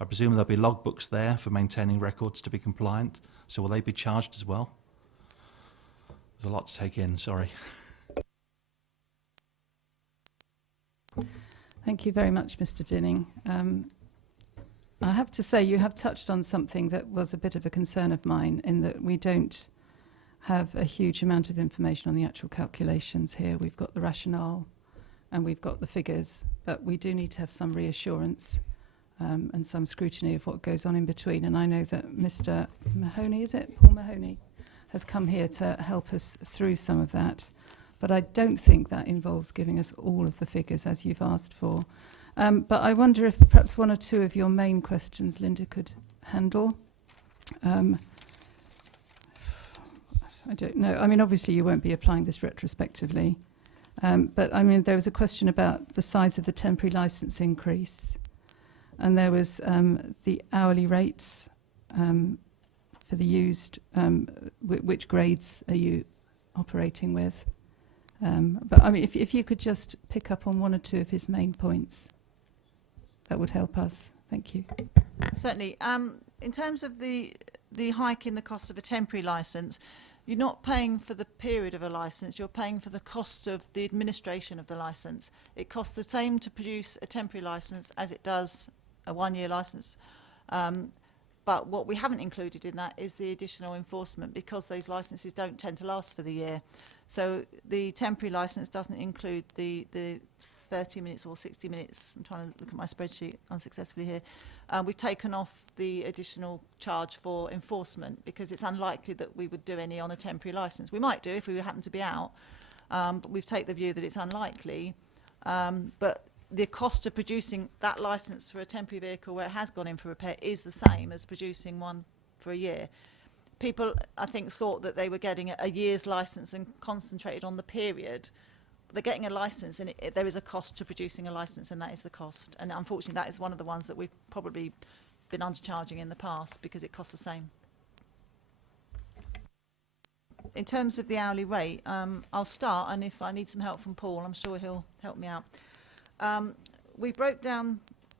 I presume there'll be logbooks there for maintaining records to be compliant, so will they be charged as well? There's a lot to take in, sorry. Thank you very much, Mr. Dinning. I have to say you have touched on something that was a bit of a concern of mine in that we don't have a huge amount of information on the actual calculations here. We've got the rationale and we've got the figures, but we do need to have some reassurance and some scrutiny of what goes on in between. And I know that Mr. Mahoney, is it? Paul Mahoney, has come here to help us through some of that. But I don't think that involves giving us all of the figures as you've asked for. But I wonder if perhaps one or two of your main questions Linda could handle. I don't know. I mean, obviously you won't be applying this retrospectively. But I mean, there was a question about the size of the temporary licence increase. And there was the hourly rates for the used, which grades are you operating with? But I mean, if you could just pick up on one or two of his main points, that would help us. Thank you. Certainly. In terms of the hike in the cost of a temporary licence, you're not paying for the period of a licence, you're paying for the cost of the administration of the licence. It costs the same to produce a temporary licence as it does a one-year licence. But what we haven't included in that is the additional enforcement, because those licences don't tend to last for the year. So the temporary licence doesn't include the 30 minutes or 60 minutes. I'm trying to look at my spreadsheet unsuccessfully here. We've taken off the additional charge for enforcement because it's unlikely that we would do any on a temporary licence. We might do if we happen to be out, but we've taken the view that it's unlikely. But the cost of producing that licence for a temporary vehicle where it has gone in for repair is the same as producing one for a year. People, I think, thought that they were getting a year's licence and concentrated on the period. They're getting a licence, and there is a cost to producing a licence, and that is the cost. And unfortunately, that is one of the ones that we've probably been undercharging in the past because it costs the same. In terms of the hourly rate, I'll start, and if I need some help from Paul, I'm sure he'll help me out. We broke down,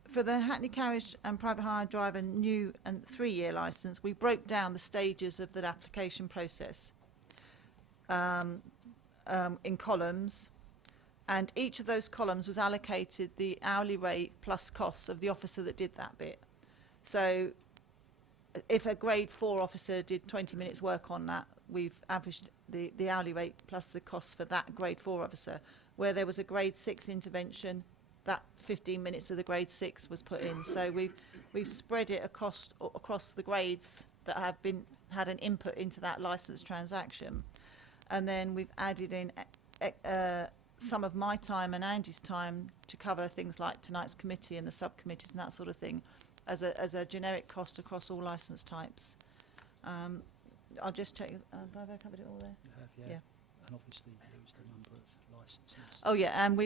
for the Hackney Carriage and Private Hire Driver new and 3-year licence, we broke down the stages of the application process in columns, and each of those columns was allocated the hourly rate plus costs of the officer that did that bit. So if a grade 4 officer did 20 minutes work on that, we've averaged the hourly rate plus the costs for that grade 4 officer. Where there was a grade 6 intervention, that 15 minutes of the grade 6 was put in. So we've spread it across the grades that have had an input into that licence transaction. And then we've added in some of my time and Andy's time to cover things like tonight's committee and the subcommittees and that sort of thing as a generic cost across all licence types. I'll just check. Have I covered it all there? You have, yeah. And obviously used a number of licences. Oh yeah, and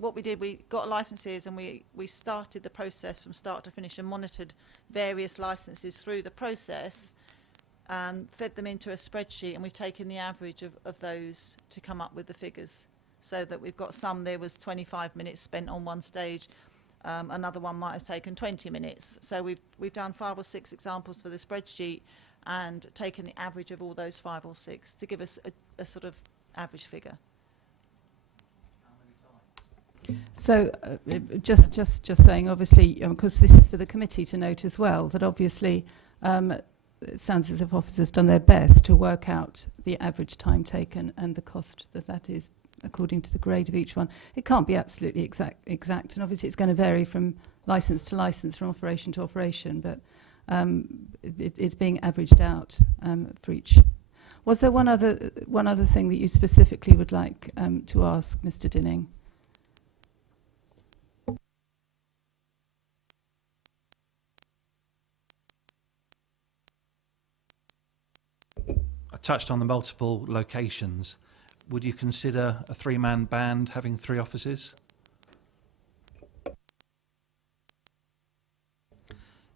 what we did, we got licences and we started the process from start to finish and monitored various licences through the process and fed them into a spreadsheet, and we've taken the average of those to come up with the figures, so that we've got some. There was 25 minutes spent on one stage, another one might have taken 20 minutes. So we've done 5 or 6 examples for the spreadsheet and taken the average of all those 5 or 6 to give us a sort of average figure. So just saying, obviously, because this is for the committee to note as well, that obviously it sounds as if officers done their best to work out the average time taken and the cost that is according to the grade of each one. It can't be absolutely exact, and obviously it's going to vary from licence to licence, from operation to operation, but it's being averaged out for each. Was there one other thing that you specifically would like to ask Mr. Dinning? I touched on the multiple locations. Would you consider a 3-man band having 3 offices?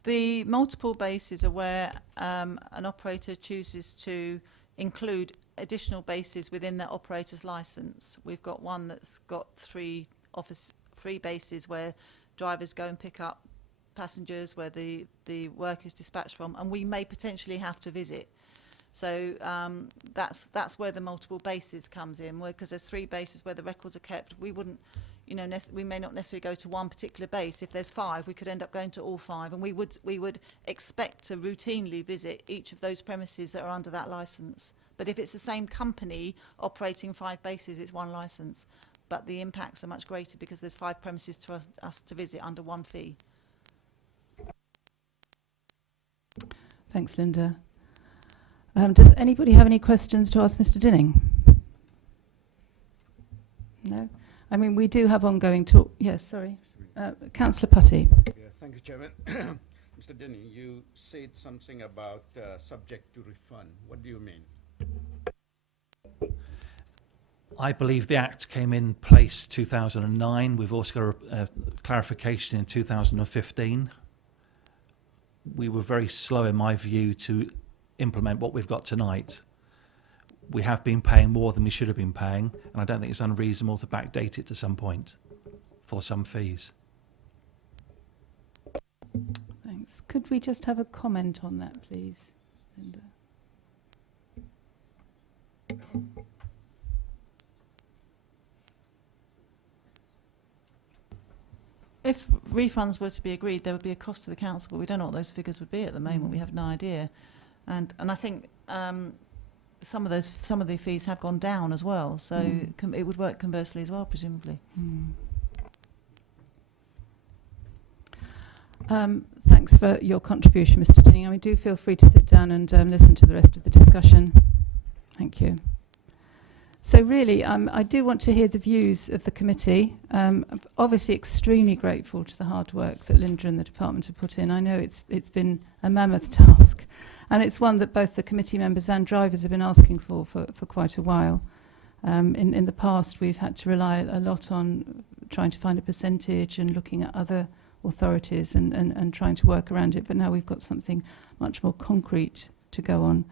The multiple bases are where an operator chooses to include additional bases within their operator's licence. We've got one that's got 3 bases where drivers go and pick up passengers, where the work is dispatched from, and we may potentially have to visit. So that's where the multiple bases comes in, because there's 3 bases where the records are kept. We wouldn't, we may not necessarily go to one particular base. If there's 5, we could end up going to all 5, and we would expect to routinely visit each of those premises that are under that licence. But if it's the same company operating 5 bases, it's 1 licence. But the impacts are much greater because there's 5 premises to us to visit under 1 fee. Thanks, Linda. Does anybody have any questions to ask Mr. Dinning? No? I mean, we do have ongoing talk. Yes, sorry. Councillor Putty. Yeah, thank you, Chairman. Mr. Denny, you said something about subject to refund. What do you mean? I believe the Act came in place 2009. We've also got a clarification in 2015. We were very slow, in my view, to implement what we've got tonight. We have been paying more than we should have been paying, and I don't think it's unreasonable to backdate it to some point for some fees. Thanks. Could we just have a comment on that, please, Linda? If refunds were to be agreed, there would be a cost to the council, but we don't know what those figures would be at the moment. We have no idea. And I think some of the fees have gone down as well, so it would work conversely as well, presumably. Thanks for your contribution, Mr. Dinning. I mean, do feel free to sit down and listen to the rest of the discussion. Thank you. So really, I do want to hear the views of the committee. I'm obviously extremely grateful to the hard work that Linda and the department have put in. I know it's been a mammoth task, and it's one that both the committee members and drivers have been asking for quite a while. In the past, we've had to rely a lot on trying to find a percentage and looking at other authorities and trying to work around it, but now we've got something much more concrete to go on.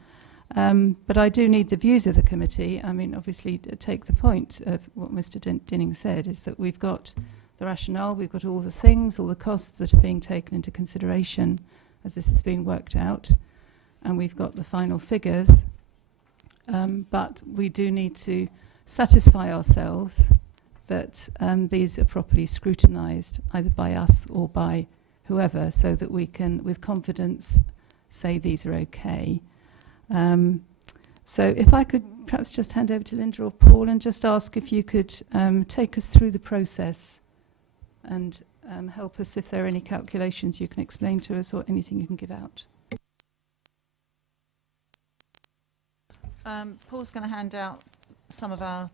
But I do need the views of the committee. I mean, obviously, take the point of what Mr. Dinning said, is that we've got the rationale, we've got all the things, all the costs that are being taken into consideration as this is being worked out, and we've got the final figures. But we do need to satisfy ourselves that these are properly scrutinised, either by us or by whoever, so that we can, with confidence, say these are okay. So if I could perhaps just hand over to Linda or Paul and just ask if you could take us through the process and help us if there are any calculations you can explain to us or anything you can give out. Paul's going to hand out some of our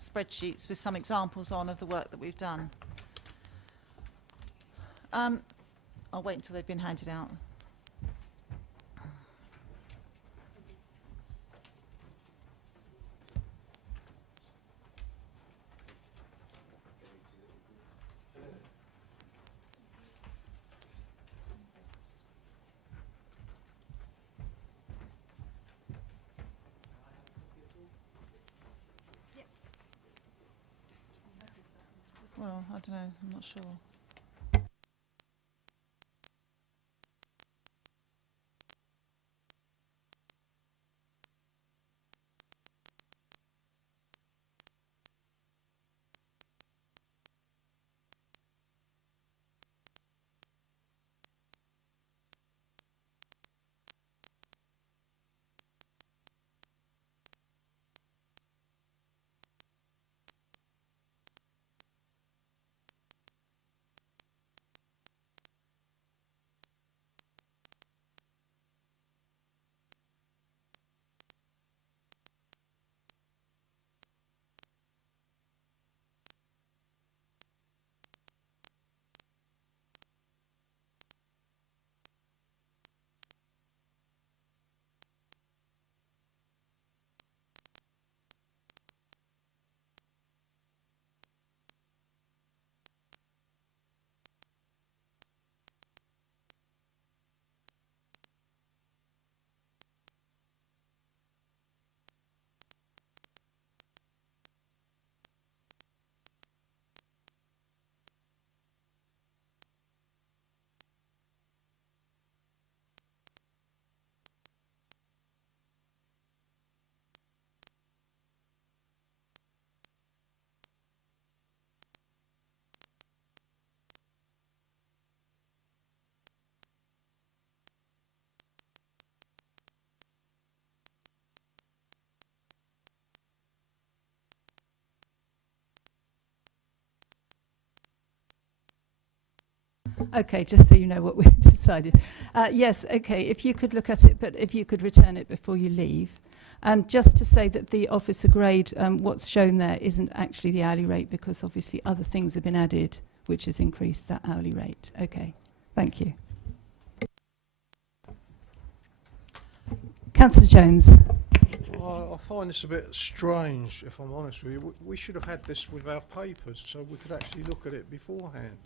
spreadsheets with some examples on of the work that we've done. I'll wait until they've been handed out. Well, I don't know, I'm not sure. Okay, just so you know what we've decided. Yes, okay, if you could look at it, but if you could return it before you leave. And just to say that the officer grade, what's shown there isn't actually the hourly rate, because obviously other things have been added which has increased that hourly rate. Okay, thank you. Councillor Jones. Well, I find this a bit strange, if I'm honest with you. We should have had this with our papers so we could actually look at it beforehand.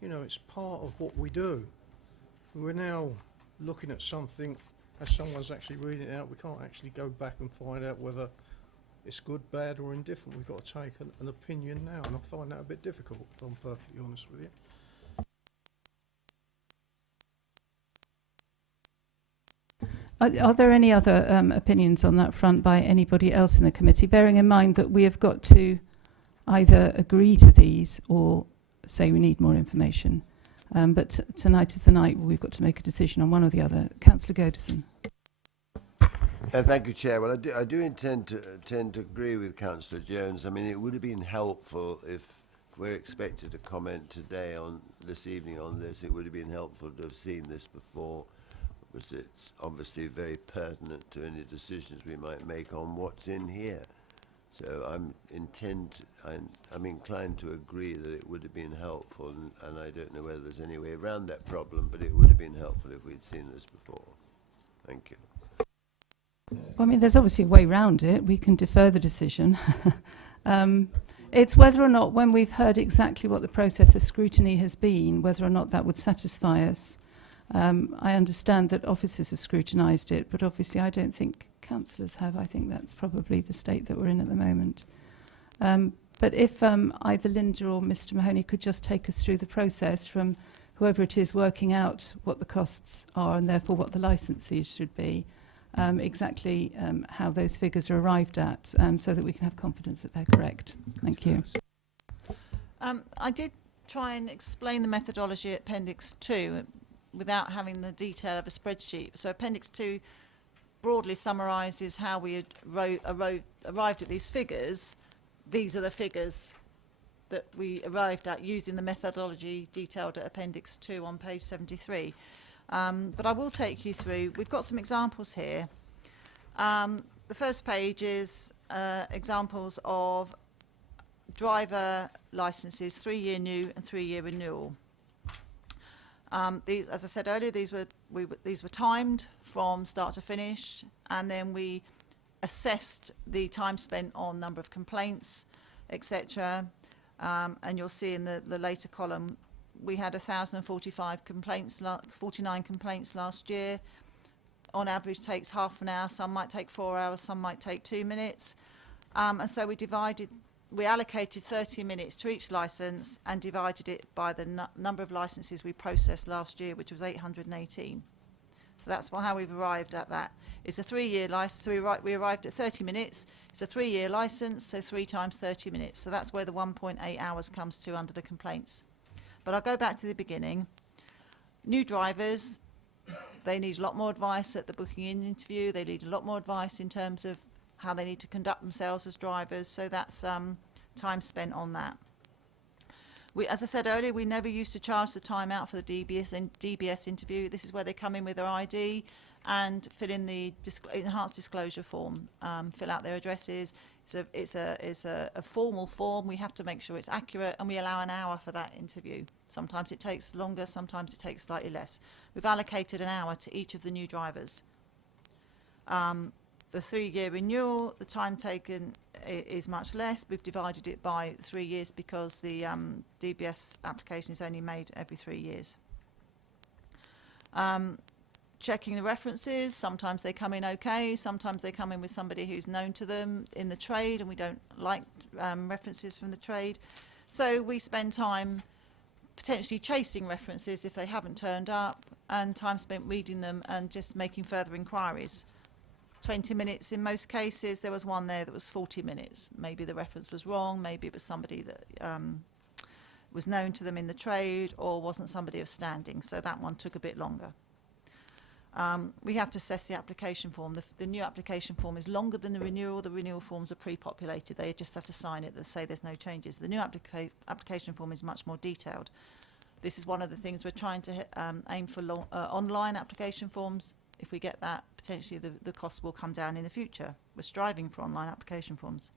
You know, it's part of what we do. We're now looking at something as someone's actually reading it out. We can't actually go back and find out whether it's good, bad or indifferent. We've got to take an opinion now, and I find that a bit difficult, if I'm perfectly honest with you. Are there any other opinions on that front by anybody else in the committee, bearing in mind that we have got to either agree to these or say we need more information? But tonight is the night where we've got to make a decision on one or the other. Councillor Godison. Thank you, Chair. Well, I do tend to agree with Councillor Jones. I mean, it would have been helpful if we're expected to comment today on this evening on this. It would have been helpful to have seen this before, because it's obviously very pertinent to any decisions we might make on what's in here. So I'm inclined to agree that it would have been helpful, and I don't know whether there's any way around that problem, but it would have been helpful if we'd seen this before. Thank you. Well, I mean, there's obviously a way around it. We can defer the decision. It's whether or not, when we've heard exactly what the process of scrutiny has been, whether or not that would satisfy us. I understand that officers have scrutinised it, but obviously I don't think councillors have. I think that's probably the state that we're in at the moment. But if either Linda or Mr Mahoney could just take us through the process from whoever it is working out what the costs are and therefore what the licences should be, exactly how those figures are arrived at, so that we can have confidence that they're correct. Thank you. I did try and explain the methodology at Appendix 2 without having the detail of a spreadsheet. So Appendix 2 broadly summarises how we arrived at these figures. These are the figures that we arrived at using the methodology detailed at Appendix 2 on page 73. But I will take you through. We've got some examples here. The first page is examples of driver licenses, 3-year new and 3-year renewal. These, as I said earlier, these were timed from start to finish, and then we assessed the time spent on number of complaints, etc. And you'll see in the later column, we had 1,045 complaints, 49 complaints last year. On average, takes half an hour. Some might take 4 hours. Some might take 2 minutes. And so we allocated 30 minutes to each licence and divided it by the number of licences we processed last year, which was 818. So that's how we've arrived at that. It's a 3-year licence, so we arrived at 30 minutes. It's a 3-year licence, so 3 times 30 minutes. So that's where the 1.8 hours comes to under the complaints. But I'll go back to the beginning. New drivers, they need a lot more advice at the booking in interview. They need a lot more advice in terms of how they need to conduct themselves as drivers. So that's time spent on that. As I said earlier, we never used to charge the time out for the DBS interview. This is where they come in with their ID and fill in the enhanced disclosure form, fill out their addresses. It's a formal form. We have to make sure it's accurate, and we allow an hour for that interview. Sometimes it takes longer, sometimes it takes slightly less. We've allocated an hour to each of the new drivers. The 3-year renewal, the time taken is much less. We've divided it by 3 years because the DBS application is only made every 3 years. Checking the references, sometimes they come in okay, sometimes they come in with somebody who's known to them in the trade, and we don't like references from the trade. So we spend time potentially chasing references if they haven't turned up, and time spent reading them and just making further inquiries. 20 minutes in most cases. There was one there that was 40 minutes. Maybe the reference was wrong, maybe it was somebody that was known to them in the trade or wasn't somebody of standing, so that one took a bit longer. We have to assess the application form. The new application form is longer than the renewal forms are pre-populated. They just have to sign it that say there's no changes. The new application form is much more detailed. This is one of the things we're trying to aim for online application forms. If we get that, potentially the cost will come down in the future. We're striving for online application forms.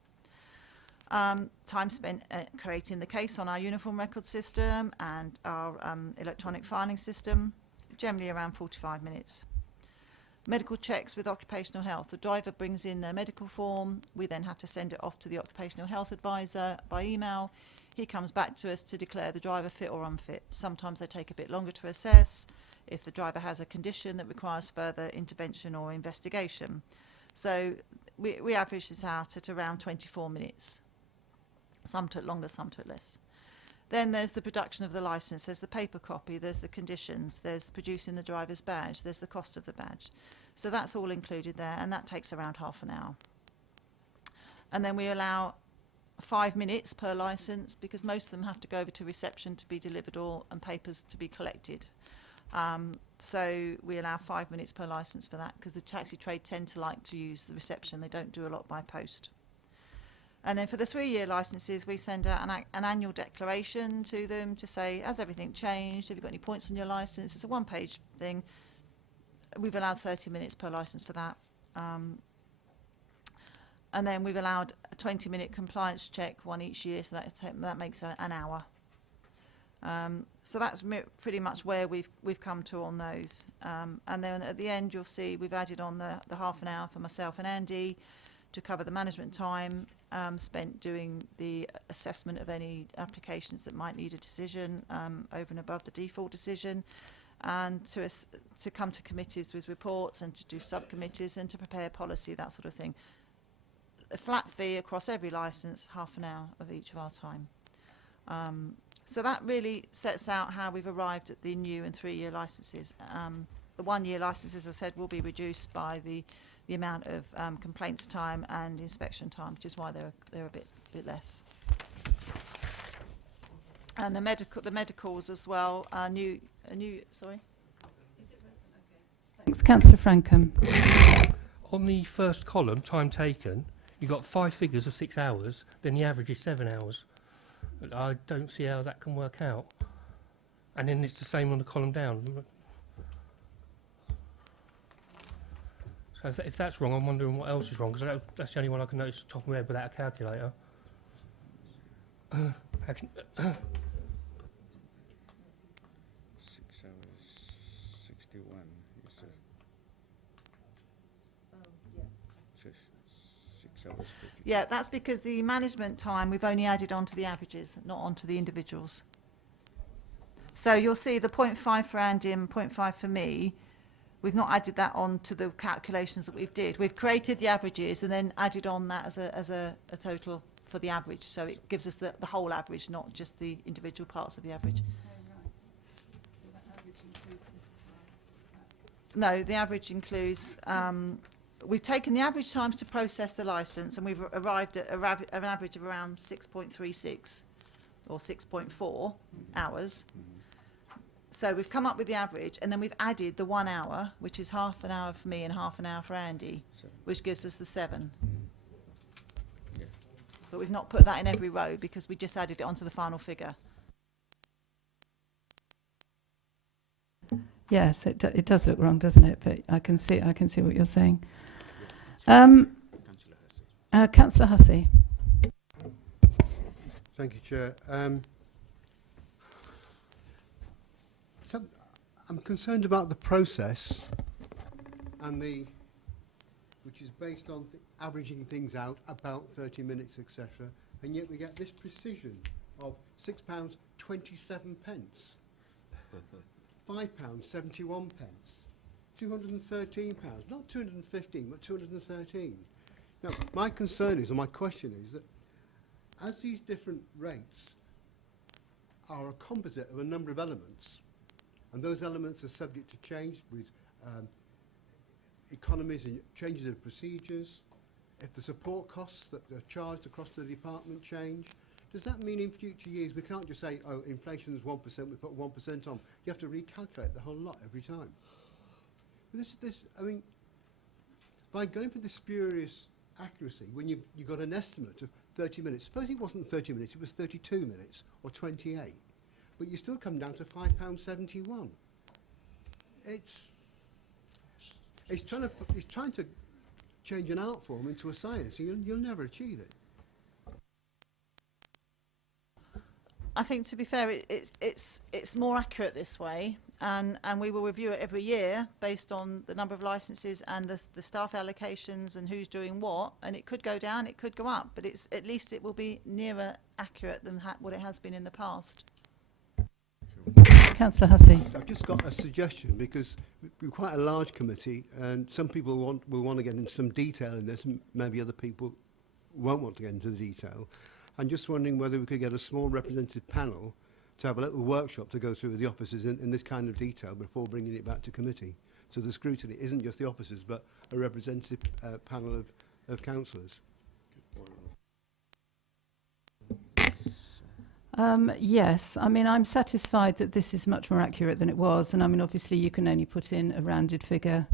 Time spent creating the case on our uniform record system and our electronic filing system, generally around 45 minutes. Medical checks with occupational health. The driver brings in their medical form. We then have to send it off to the occupational health advisor by email. He comes back to us to declare the driver fit or unfit. Sometimes they take a bit longer to assess if the driver has a condition that requires further intervention or investigation. So we average this out at around 24 minutes. Some took longer, some took less. Then there's the production of the licence, there's the paper copy, there's the conditions, there's producing the driver's badge, there's the cost of the badge. So that's all included there, and that takes around half an hour. And then we allow 5 minutes per licence, because most of them have to go over to reception to be delivered and papers to be collected. So we allow 5 minutes per licence for that, because the taxi trade tend to like to use the reception. They don't do a lot by post. And then for the 3-year licences, we send out an annual declaration to them to say, has everything changed? Have you got any points on your licence? It's a 1-page thing. We've allowed 30 minutes per licence for that. And then we've allowed a 20-minute compliance check, one each year, so that makes an hour. So that's pretty much where we've come to on those. And then at the end, you'll see we've added on the half an hour for myself and Andy to cover the management time spent doing the assessment of any applications that might need a decision over and above the default decision, and to come to committees with reports and to do subcommittees and to prepare policy, that sort of thing. A flat fee across every licence, half an hour of each of our time. So that really sets out how we've arrived at the new and 3-year licences. The 1-year licences, as I said, will be reduced by the amount of complaints time and inspection time, which is why they're a bit less. And the medicals as well are new. Sorry. Thanks, Councillor Frankham. On the first column, time taken, you've got 5 figures of 6 hours, then the average is 7 hours. I don't see how that can work out. And then it's the same on the column down. So if that's wrong, I'm wondering what else is wrong, because that's the only one I can notice off the top of my head without a calculator. How can 6 hours, 61. You said. So 6 hours. 50. Yeah, that's because the management time we've only added onto the averages, not onto the individuals. So you'll see the 0.5 for Andy and 0.5 for me. We've not added that on to the calculations that we've did. We've created the averages and then added on that as a total for the average. So it gives us the whole average, not just the individual parts of the average. No, the average includes, we've taken the average times to process the licence, and we've arrived at an average of around 6.36 or 6.4 hours. So we've come up with the average, and then we've added the 1 hour, which is half an hour for me and half an hour for Andy, 7. which gives us the 7. Yeah. But we've not put that in every row because we just added it onto the final figure. Yes, it does look wrong, doesn't it? But I can see what you're saying. Councillor Hussey. Thank you, Chair. So I'm concerned about the process and which is based on averaging things out about 30 minutes, etc. And yet we get this precision of £6.27, £5.71, £213, not 215, but 213. Now, my concern is, or my question is, that as these different rates are a composite of a number of elements, and those elements are subject to change with economies and changes of procedures, if the support costs that are charged across the department change, does that mean in future years we can't just say, oh, inflation is 1%, we put 1% on? You have to recalculate the whole lot every time. I mean, by going for the spurious accuracy, when you've got an estimate of 30 minutes, suppose it wasn't 30 minutes, it was 32 minutes or 28. but you still come down to £5.71. It's trying to change an art form into a science. You'll never achieve it. I think, to be fair, it's more accurate this way, and we will review it every year based on the number of licences and the staff allocations and who's doing what, and it could go down, it could go up, but at least it will be nearer accurate than what it has been in the past. Councillor Hussey. I've just got a suggestion, because we're quite a large committee and some people will want to get into some detail in this, and maybe other people won't want to get into the detail. I'm just wondering whether we could get a small representative panel to have a little workshop to go through with the officers in this kind of detail before bringing it back to committee. So the scrutiny isn't just the officers, but a representative panel of councillors. Yes, I mean, I'm satisfied that this is much more accurate than it was, and I mean, obviously you can only put in a rounded figure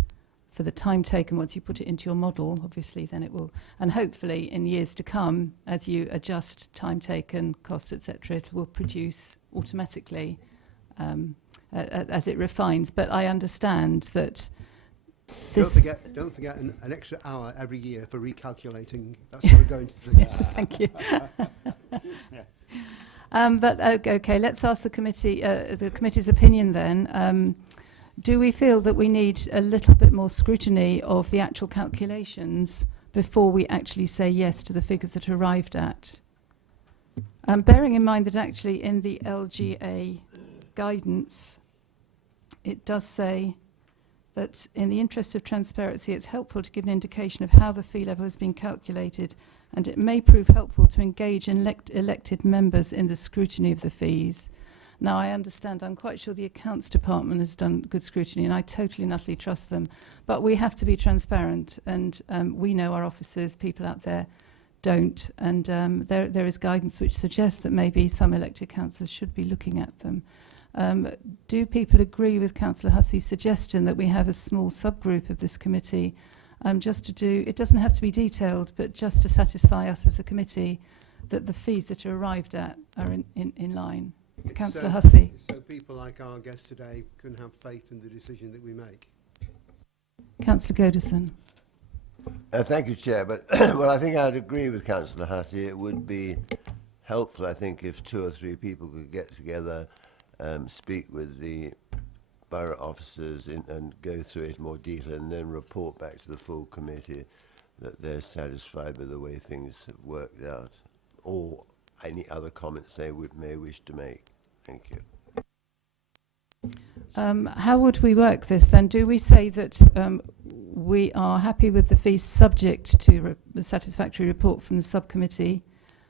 for the time taken. Once you put it into your model, obviously then it will, and hopefully in years to come, as you adjust time taken, costs, etc., it will produce automatically as it refines. But I understand that this... Don't forget an extra hour every year for recalculating. That's what we're going to do. Yes, thank you. But okay, let's ask the committee's opinion then. Do we feel that we need a little bit more scrutiny of the actual calculations before we actually say yes to the figures that are arrived at? Bearing in mind that actually in the LGA guidance, it does say that in the interest of transparency, it's helpful to give an indication of how the fee level has been calculated, and it may prove helpful to engage elected members in the scrutiny of the fees. Now, I understand, I'm quite sure the accounts department has done good scrutiny, and I totally and utterly trust them. But we have to be transparent, and we know our officers, people out there don't. And there is guidance which suggests that maybe some elected councillors should be looking at them. Do people agree with Councillor Hussey's suggestion that we have a small subgroup of this committee just to do, it doesn't have to be detailed, but just to satisfy us as a committee that the fees that are arrived at are in line? Councillor Hussey. So people like our guest today can have faith in the decision that we make. Councillor Godison. Thank you, Chair. But well, I think I'd agree with Councillor Hussey. It would be helpful, I think, if 2 or 3 people could get together, speak with the borough officers and go through it in more detail, and then report back to the full committee that they're satisfied with the way things have worked out, or any other comments they may wish to make. Thank you. How would we work this then? Do we say that we are happy with the fees subject to a satisfactory report from the subcommittee?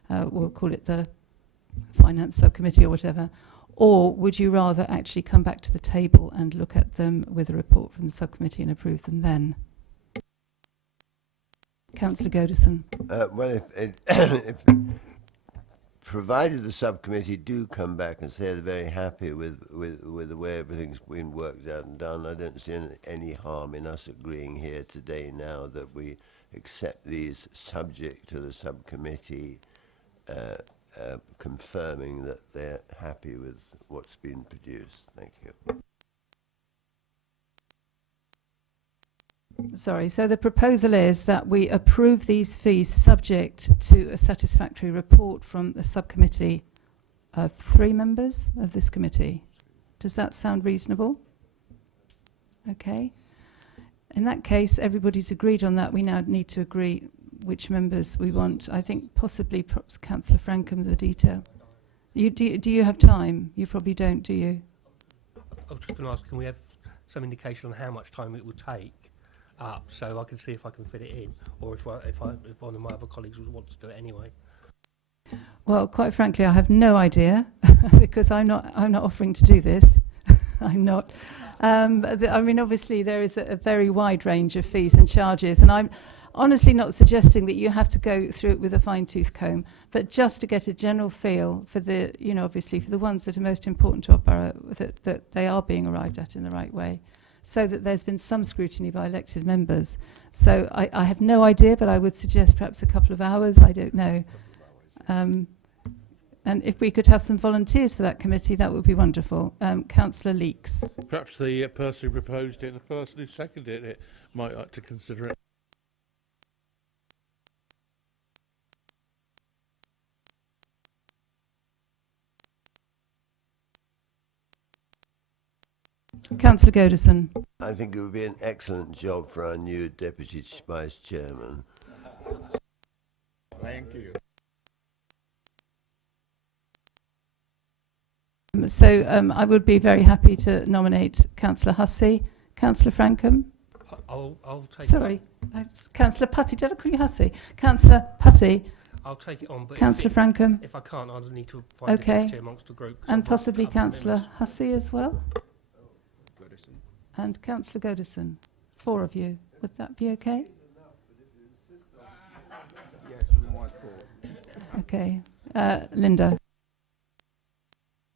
We'll call it the finance subcommittee or whatever. Or would you rather actually come back to the table and look at them with a report from the subcommittee and approve them then? Councillor Godison. Well, if provided the subcommittee do come back and say they're very happy with the way everything's been worked out and done, I don't see any harm in us agreeing here today now that we accept these subject to the subcommittee confirming that they're happy with what's been produced. Thank you. Sorry, so the proposal is that we approve these fees subject to a satisfactory report from the subcommittee of 3 members of this committee. Does that sound reasonable? Okay. In that case, everybody's agreed on that. We now need to agree which members we want. I think possibly perhaps Councillor Frankham, the detail. Do you have time? You probably don't, do you? I was just going to ask, can we have some indication on how much time it will take up, so I can see if I can fit it in, or if one of my other colleagues would want to do it anyway? Well, quite frankly, I have no idea because I'm not offering to do this. I'm not. I mean, obviously, there is a very wide range of fees and charges, and I'm honestly not suggesting that you have to go through it with a fine-tooth comb, but just to get a general feel for the, obviously for the ones that are most important to our borough, that they are being arrived at in the right way, so that there's been some scrutiny by elected members. So I have no idea, but I would suggest perhaps a couple of hours. I don't know. And if we could have some volunteers for that committee, that would be wonderful. Councillor Leeks. Perhaps the person who proposed it and the person who seconded it might like to consider it. Councillor Godison. I think it would be an excellent job for our new Deputy Vice Chairman. Thank you. So I would be very happy to nominate Councillor Hussey. Councillor Frankham. I'll take Sorry, Councillor Putty. Did I call you Hussey? Councillor Putty. I'll take it on, but Councillor Frankham. if I can't, I'll need to find Okay. a deputy amongst the group. 'cause And I've got possibly other Councillor members. Hussey as well. Goodison. And Councillor Godison. 4 of you. Would that be okay? Yes, we want 4. Okay. Linda.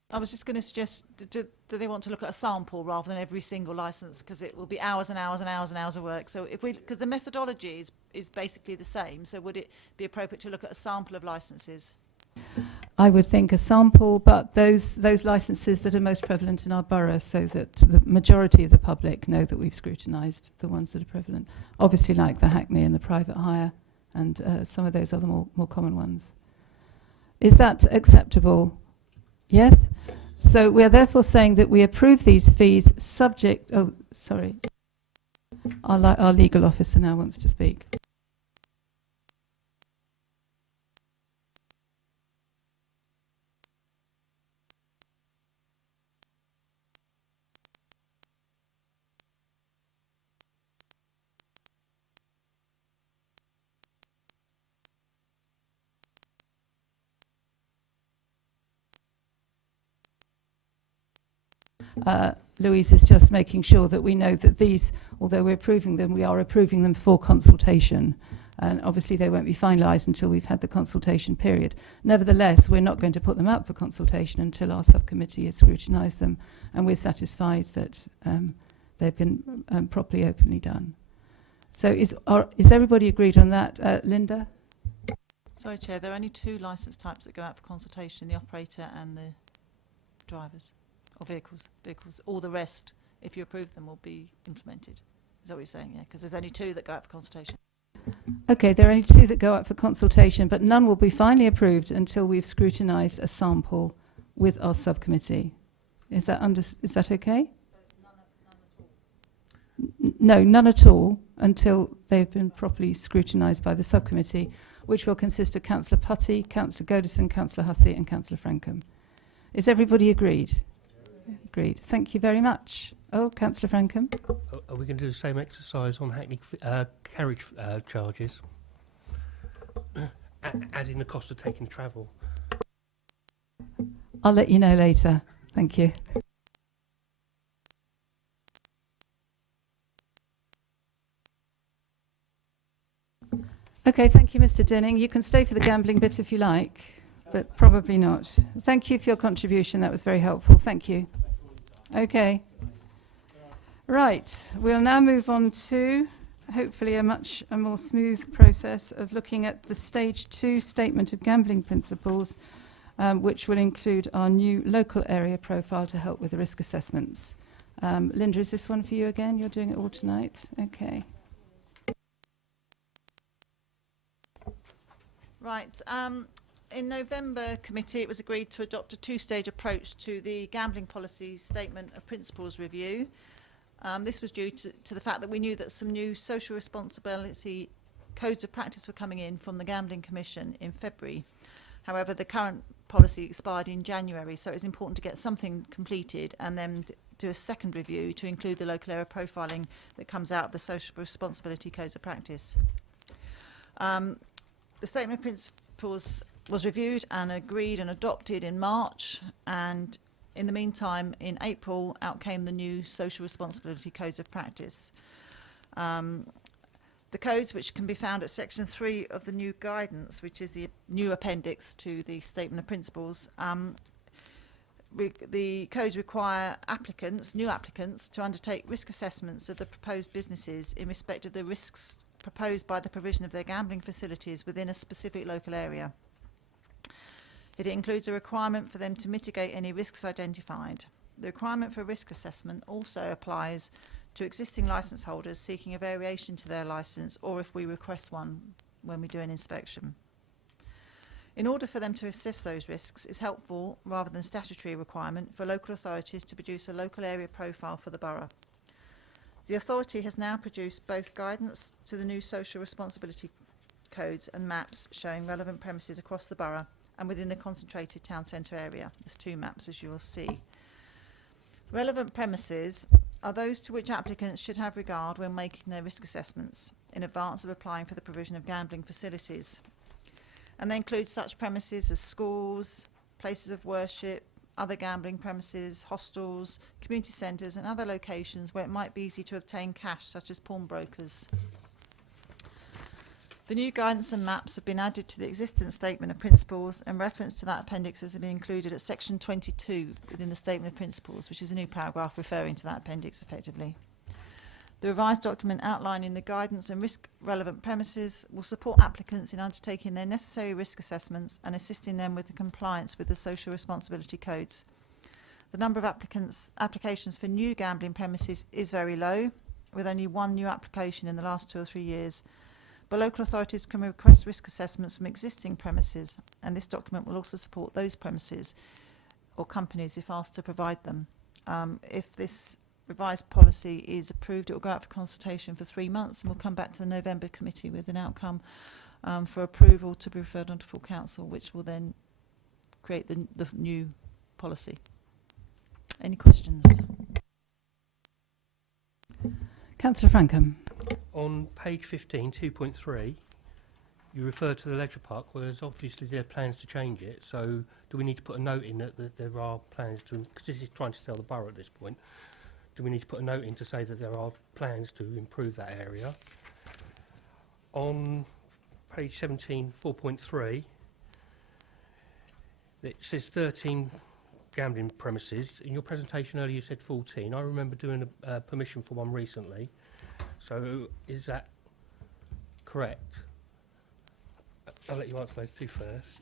I was just going to suggest, do they want to look at a sample rather than every single licence? Because it will be hours and hours and hours and hours of work. So if we, because the methodology is basically the same, so would it be appropriate to look at a sample of licences? I would think a sample, but those licences that are most prevalent in our borough, so that the majority of the public know that we've scrutinised the ones that are prevalent. Obviously, like the Hackney and the private hire, and some of those other more common ones. Is that acceptable? Yes? So we are therefore saying that we approve these fees subject... Oh, sorry. Our legal officer now wants to speak. Louise is just making sure that we know that these, although we're approving them, we are approving them for consultation. And obviously they won't be finalised until we've had the consultation period. Nevertheless, we're not going to put them out for consultation until our subcommittee has scrutinised them and we're satisfied that they've been properly openly done. So is everybody agreed on that? Linda? Sorry, Chair, there are only 2 licence types that go out for consultation, the operator and the drivers. Or vehicles. All the rest, if you approve them, will be implemented. Is that what you're saying? Yeah, because there's only 2 that go out for consultation. Okay, there are only 2 that go out for consultation, but none will be finally approved until we've scrutinised a sample with our subcommittee. Is that okay? No, none at all until they've been properly scrutinised by the subcommittee, which will consist of Councillor Putty, Councillor Godison, Councillor Hussey and Councillor Frankham. Is everybody agreed? Agreed. Thank you very much. Oh, Councillor Frankham. Are we going to do the same exercise on Hackney carriage charges? As in the cost of taking travel? I'll let you know later. Thank you. Okay, thank you, Mr. Denning. You can stay for the gambling bit if you like, but probably not. Thank you for your contribution. That was very helpful. Thank you. Okay. Right. We'll now move on to, hopefully, a more smooth process of looking at the Stage 2 Statement of Gambling Principles, which will include our new local area profile to help with the risk assessments. Linda, is this one for you again? You're doing it all tonight? Okay. Right. In November committee, it was agreed to adopt a 2-stage approach to the gambling policy statement of principles review. This was due to the fact that we knew that some new social responsibility codes of practice were coming in from the Gambling Commission in February. However, the current policy expired in January, so it's important to get something completed and then do a second review to include the local area profiling that comes out of the social responsibility codes of practice. The statement of principles was reviewed and agreed and adopted in March, and in the meantime, in April, out came the new social responsibility codes of practice. The codes, which can be found at section 3 of the new guidance, which is the new appendix to the statement of principles, the codes require new applicants, to undertake risk assessments of the proposed businesses in respect of the risks proposed by the provision of their gambling facilities within a specific local area. It includes a requirement for them to mitigate any risks identified. The requirement for risk assessment also applies to existing licence holders seeking a variation to their licence, or if we request one when we do an inspection. In order for them to assess those risks, it's helpful, rather than statutory requirement, for local authorities to produce a local area profile for the borough. The authority has now produced both guidance to the new social responsibility codes and maps showing relevant premises across the borough and within the concentrated town centre area. There's 2 maps, as you will see. Relevant premises are those to which applicants should have regard when making their risk assessments in advance of applying for the provision of gambling facilities. And they include such premises as schools, places of worship, other gambling premises, hostels, community centres and other locations where it might be easy to obtain cash, such as pawnbrokers. The new guidance and maps have been added to the existing statement of principles, and reference to that appendix has been included at section 22 within the statement of principles, which is a new paragraph referring to that appendix effectively. The revised document outlining the guidance and risk relevant premises will support applicants in undertaking their necessary risk assessments and assisting them with the compliance with the social responsibility codes. The number of applications for new gambling premises is very low, with only 1 new application in the last 2 or 3 years. But local authorities can request risk assessments from existing premises, and this document will also support those premises or companies if asked to provide them. If this revised policy is approved, it will go out for consultation for 3 months, and we'll come back to the November committee with an outcome for approval to be referred on to full council, which will then create the new policy. Any questions? Councillor Frankham. On page 15, 2.3, you refer to the leisure park. Well, there's obviously there are plans to change it, so do we need to put a note in that there are plans to, because this is trying to sell the borough at this point, do we need to put a note in to say that there are plans to improve that area? On page 17, 4.3, it says 13 gambling premises. In your presentation earlier you said 14. I remember doing a permission for one recently. So is that correct? I'll let you answer those 2 first.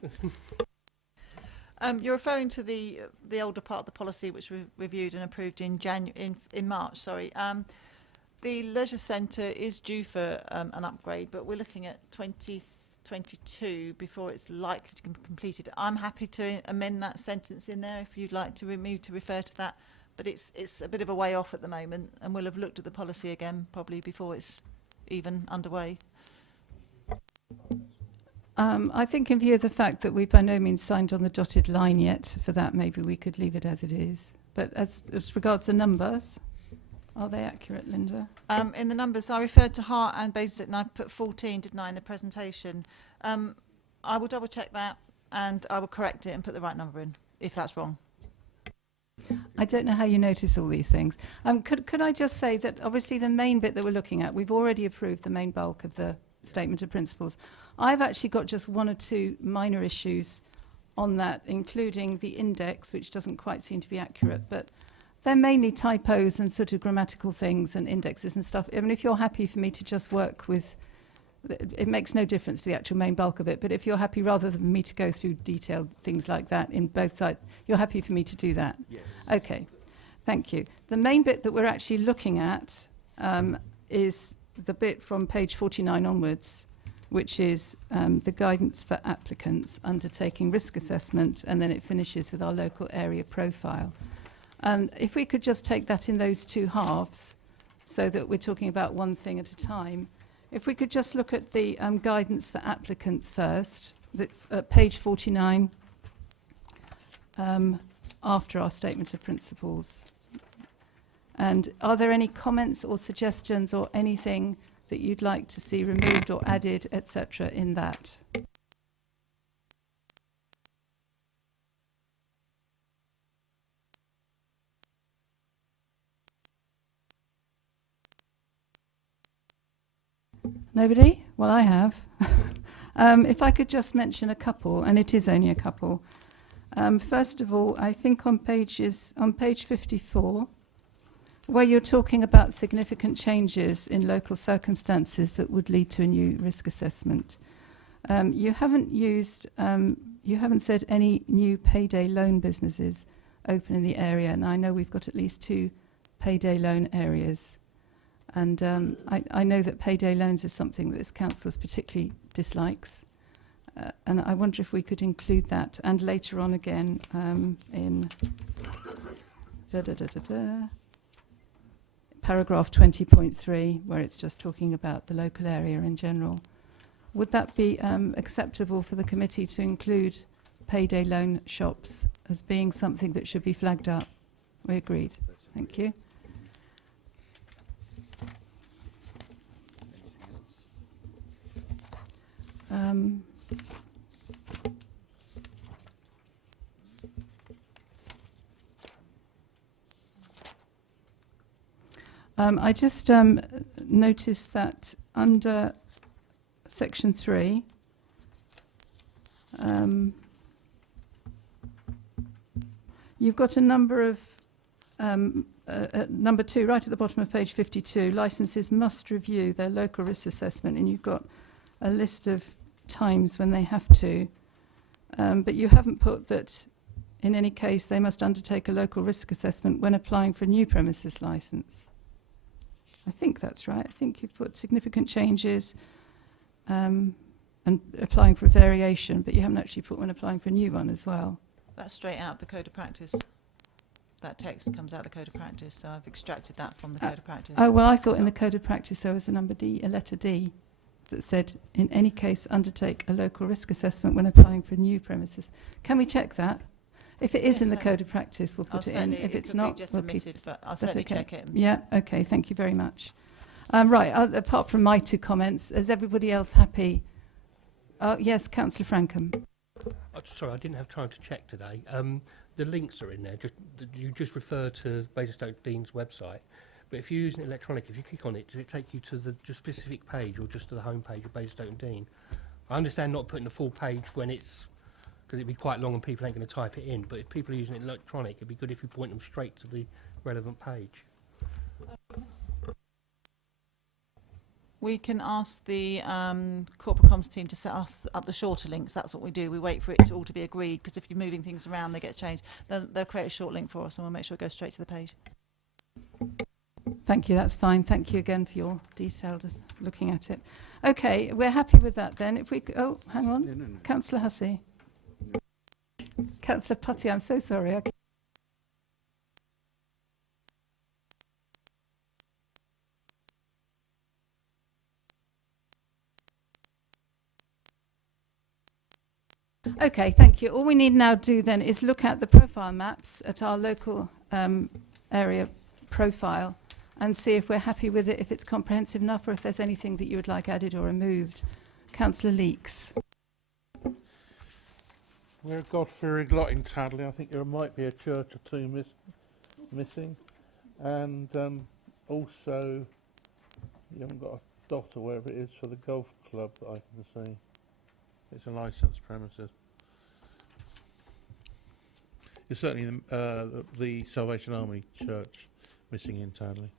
You're referring to the older part of the policy which we reviewed and approved in March. Sorry. The leisure centre is due for an upgrade, but we're looking at 2022 before it's likely to be completed. I'm happy to amend that sentence in there if you'd like to refer to that, but it's a bit of a way off at the moment, and we'll have looked at the policy again probably before it's even underway. I think in view of the fact that we've by no means signed on the dotted line yet for that, maybe we could leave it as it is. But as regards the numbers, are they accurate, Linda? In the numbers, I referred to Hart and Basingstoke, and I put 14, didn't I, in the presentation. I will double check that, and I will correct it and put the right number in, if that's wrong. I don't know how you notice all these things. Could I just say that obviously the main bit that we're looking at, we've already approved the main bulk of the statement of principles. I've actually got just 1 or 2 minor issues on that, including the index, which doesn't quite seem to be accurate, but they're mainly typos and sort of grammatical things and indexes and stuff. I mean, if you're happy for me to just work with, it makes no difference to the actual main bulk of it, but if you're happy, rather than me to go through detailed things like that in both sides, you're happy for me to do that? Yes. Okay, thank you. The main bit that we're actually looking at is the bit from page 49 onwards, which is the guidance for applicants undertaking risk assessment, and then it finishes with our local area profile. And if we could just take that in those 2 halves, so that we're talking about one thing at a time. If we could just look at the guidance for applicants first, that's at page 49, after our statement of principles. And are there any comments or suggestions or anything that you'd like to see removed or added, etc., in that? Nobody? Well, I have. If I could just mention a couple, and it is only a couple. First of all, I think on page 54, where you're talking about significant changes in local circumstances that would lead to a new risk assessment. You haven't used, you haven't said any new payday loan businesses open in the area, and I know we've got at least 2 payday loan areas. And I know that payday loans is something that this council particularly dislikes. And I wonder if we could include that, and later on again in paragraph 20.3, where it's just talking about the local area in general. Would that be acceptable for the committee to include payday loan shops as being something that should be flagged up? We agreed. Thank you. I just noticed that under section 3, you've got a number of number 2, right at the bottom of page 52, licenses must review their local risk assessment, and you've got a list of times when they have to, but you haven't put that in any case they must undertake a local risk assessment when applying for a new premises licence. I think that's right. I think you've put significant changes and applying for a variation, but you haven't actually put when applying for a new one as well. That's straight out of the Code of Practice. That text comes out of the Code of Practice, so I've extracted that from the Code of Practice. Oh, well, I thought in the Code of Practice there was a number D, a letter D, that said, in any case, undertake a local risk assessment when applying for new premises. Can we check that? If it is in the Code of Practice, we'll put it in. If it's not, just we'll keep omitted, but I'll certainly check it. Yeah, okay, thank you very much. Right, apart from my 2 comments, is everybody else happy? Yes, Councillor Frankham. Sorry, I didn't have time to check today. The links are in there. You just refer to Basingstoke Dean's website, but if you're using it electronic, if you click on it, does it take you to the specific page or just to the home page of Basingstoke Dean? I understand not putting the full page when it's, because it'd be quite long and people ain't going to type it in, but if people are using it electronic, it'd be good if you point them straight to the relevant page. We can ask the corporate comms team to set us up the shorter links. That's what we do. We wait for it to all to be agreed, because if you're moving things around, they get changed. They'll create a short link for us, and we'll make sure it goes straight to the page. Thank you, that's fine. Thank you again for your detailed looking at it. Okay, we're happy with that then. If we oh, hang on. No. Councillor Hussey. Councillor Putty, I'm so sorry. Okay, thank you. All we need now to do then is look at the profile maps at our local area profile and see if we're happy with it, if it's comprehensive enough, or if there's anything that you would like added or removed. Councillor Leeks. We're a God-fearing lot in Tadley. I think there might be a church or 2 missing. And also, you haven't got a dot or wherever it is for the golf club that I can see. It's a licensed premises. It's certainly the Salvation Army Church missing in Tadley.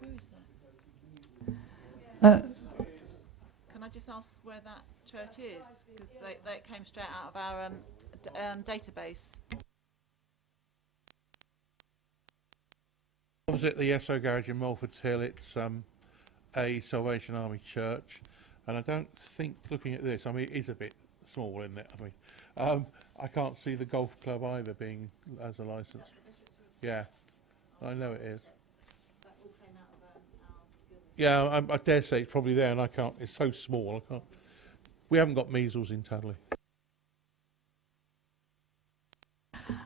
Where is that? Can I just ask where that church is? Because they came straight out of our database. Opposite the SO Garage in Mulford's Hill, it's a Salvation Army Church. And I don't think, looking at this, I mean, it is a bit small, isn't it? I mean, I can't see the golf club either being as a licence. Yeah, I know it is. That all came out of Yeah, I dare say it's probably there, and I can't. It's so small. I can't. We haven't got measles in Tadley.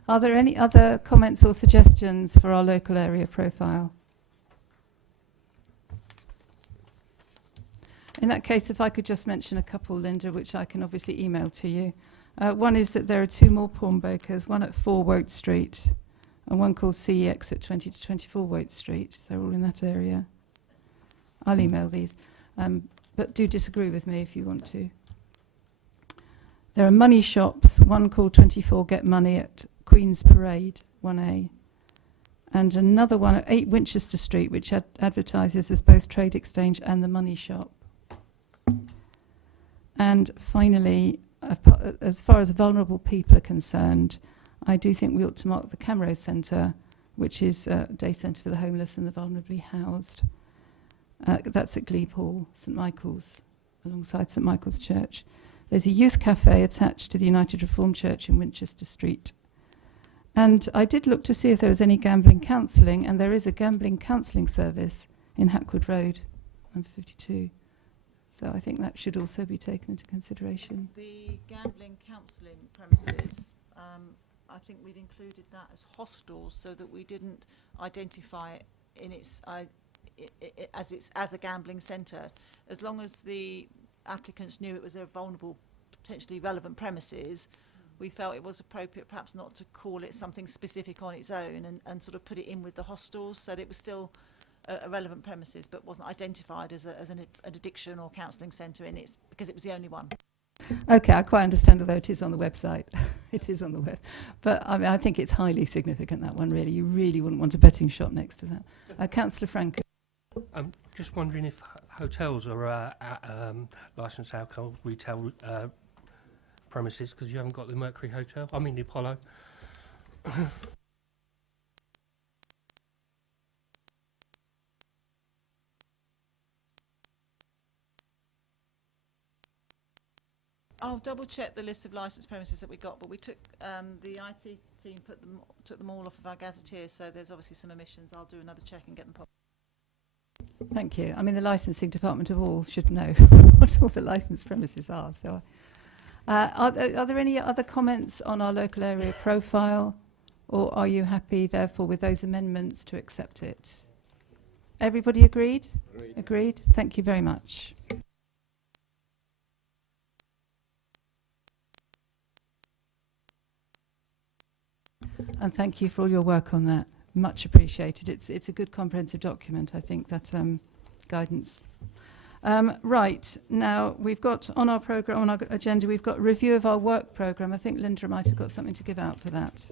Are there any other comments or suggestions for our local area profile? In that case, if I could just mention a couple, Linda, which I can obviously email to you. One is that there are 2 more pawnbrokers, one at 4 Wote Street and one called CEX at 20 to 24 Wote Street. They're all in that area. I'll email these, but do disagree with me if you want to. There are money shops, one called 24 Get Money at Queen's Parade, 1A, and another one at 8 Winchester Street, which advertises as both Trade Exchange and the Money Shop. And finally, as far as vulnerable people are concerned, I do think we ought to mark the Camrose Centre, which is a day centre for the homeless and the vulnerably housed. That's at Glebe Hall, St Michael's, alongside St Michael's Church. There's a youth cafe attached to the United Reformed Church in Winchester Street. And I did look to see if there was any gambling counselling, and there is a gambling counselling service in Hackwood Road, number 52. So I think that should also be taken into consideration. The gambling counselling premises, I think we'd included that as hostels so that we didn't identify it in its as a gambling centre. As long as the applicants knew it was a vulnerable, potentially relevant premises, we felt it was appropriate perhaps not to call it something specific on its own and sort of put it in with the hostels so that it was still a relevant premises but wasn't identified as an addiction or counselling centre in it because it was the only one. Okay, I quite understand, although it is on the website. It is on the web. But I mean, I think it's highly significant, that one, really. You really wouldn't want a betting shop next to that. Councillor Franco. I'm just wondering if hotels are licensed alcohol retail premises, because you haven't got the Mercury Hotel. I mean the Apollo. I'll double check the list of licensed premises that we got, but we took the IT team took them all off of our gazetteer, so there's obviously some omissions. I'll do another check and get them. Thank you. I mean, the licensing department of all should know what all the licensed premises are. So, are there any other comments on our local area profile, or are you happy, therefore, with those amendments to accept it? Everybody agreed? Agreed. Thank you very much. And thank you for all your work on that. Much appreciated. It's a good comprehensive document, I think, that guidance. Right, now we've got on our programme, on our agenda, we've got review of our work programme. I think Linda might have got something to give out for that.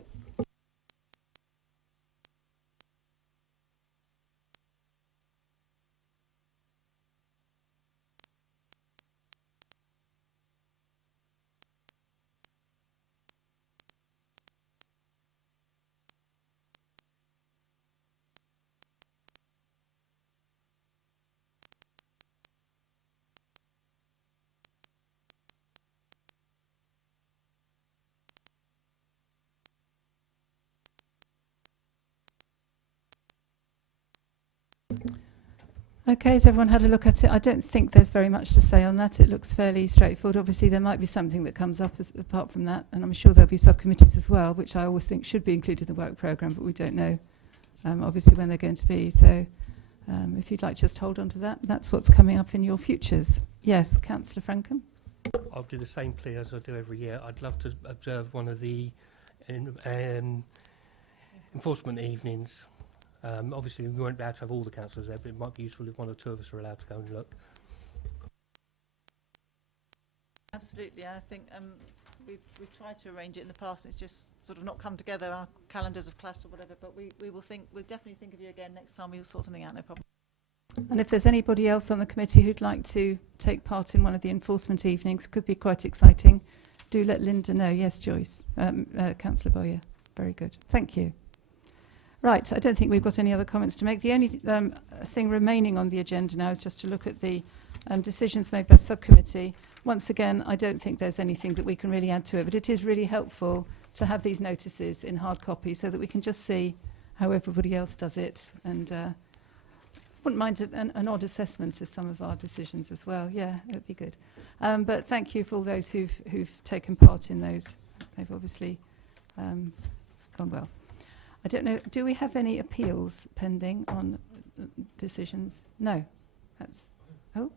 Okay, has everyone had a look at it? I don't think there's very much to say on that. It looks fairly straightforward. Obviously, there might be something that comes up apart from that, and I'm sure there'll be subcommittees as well, which I always think should be included in the work programme, but we don't know, obviously, when they're going to be. So if you'd like to just hold on to that, that's what's coming up in your futures. Yes, Councillor Frankham. I'll do the same plea as I do every year. I'd love to observe one of the enforcement evenings. Obviously, we won't be able to have all the councillors there, but it might be useful if one or two of us are allowed to go and look. Absolutely. I think we've tried to arrange it in the past. It's just sort of not come together. Our calendars have clashed or whatever. But we'll definitely think of you again next time. We'll sort something out. No problem. And if there's anybody else on the committee who'd like to take part in one of the enforcement evenings, could be quite exciting, do let Linda know. Yes, Joyce. Councillor Boyer. Very good. Thank you. Right, I don't think we've got any other comments to make. The only thing remaining on the agenda now is just to look at the decisions made by subcommittee. Once again, I don't think there's anything that we can really add to it, but it is really helpful to have these notices in hard copy so that we can just see how everybody else does it, and wouldn't mind an odd assessment of some of our decisions as well. Yeah, it'd be good. But thank you for all those who've taken part in those. They've obviously gone well. I don't know, do we have any appeals pending on decisions? No. Oh?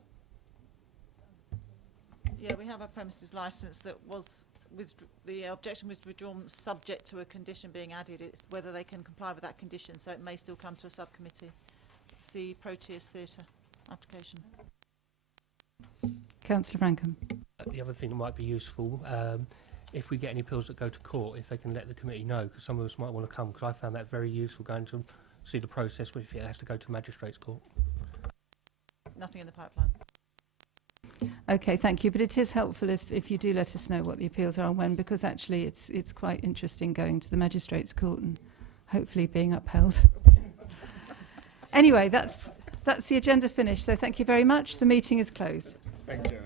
Yeah, we have a premises licence that was, the objection was withdrawn subject to a condition being added. It's whether they can comply with that condition, so it may still come to a subcommittee. It's the Proteus Theatre application. Councillor Frankham. The other thing that might be useful, if we get any appeals that go to court, if they can let the committee know, because some of us might want to come, because I found that very useful going to see the process if it has to go to magistrates' court. Nothing in the pipeline. Okay, thank you. But it is helpful if you do let us know what the appeals are and when, because actually it's quite interesting going to the Magistrates' Court and hopefully being upheld. Anyway, that's the agenda finished. So thank you very much. The meeting is closed. Thank you.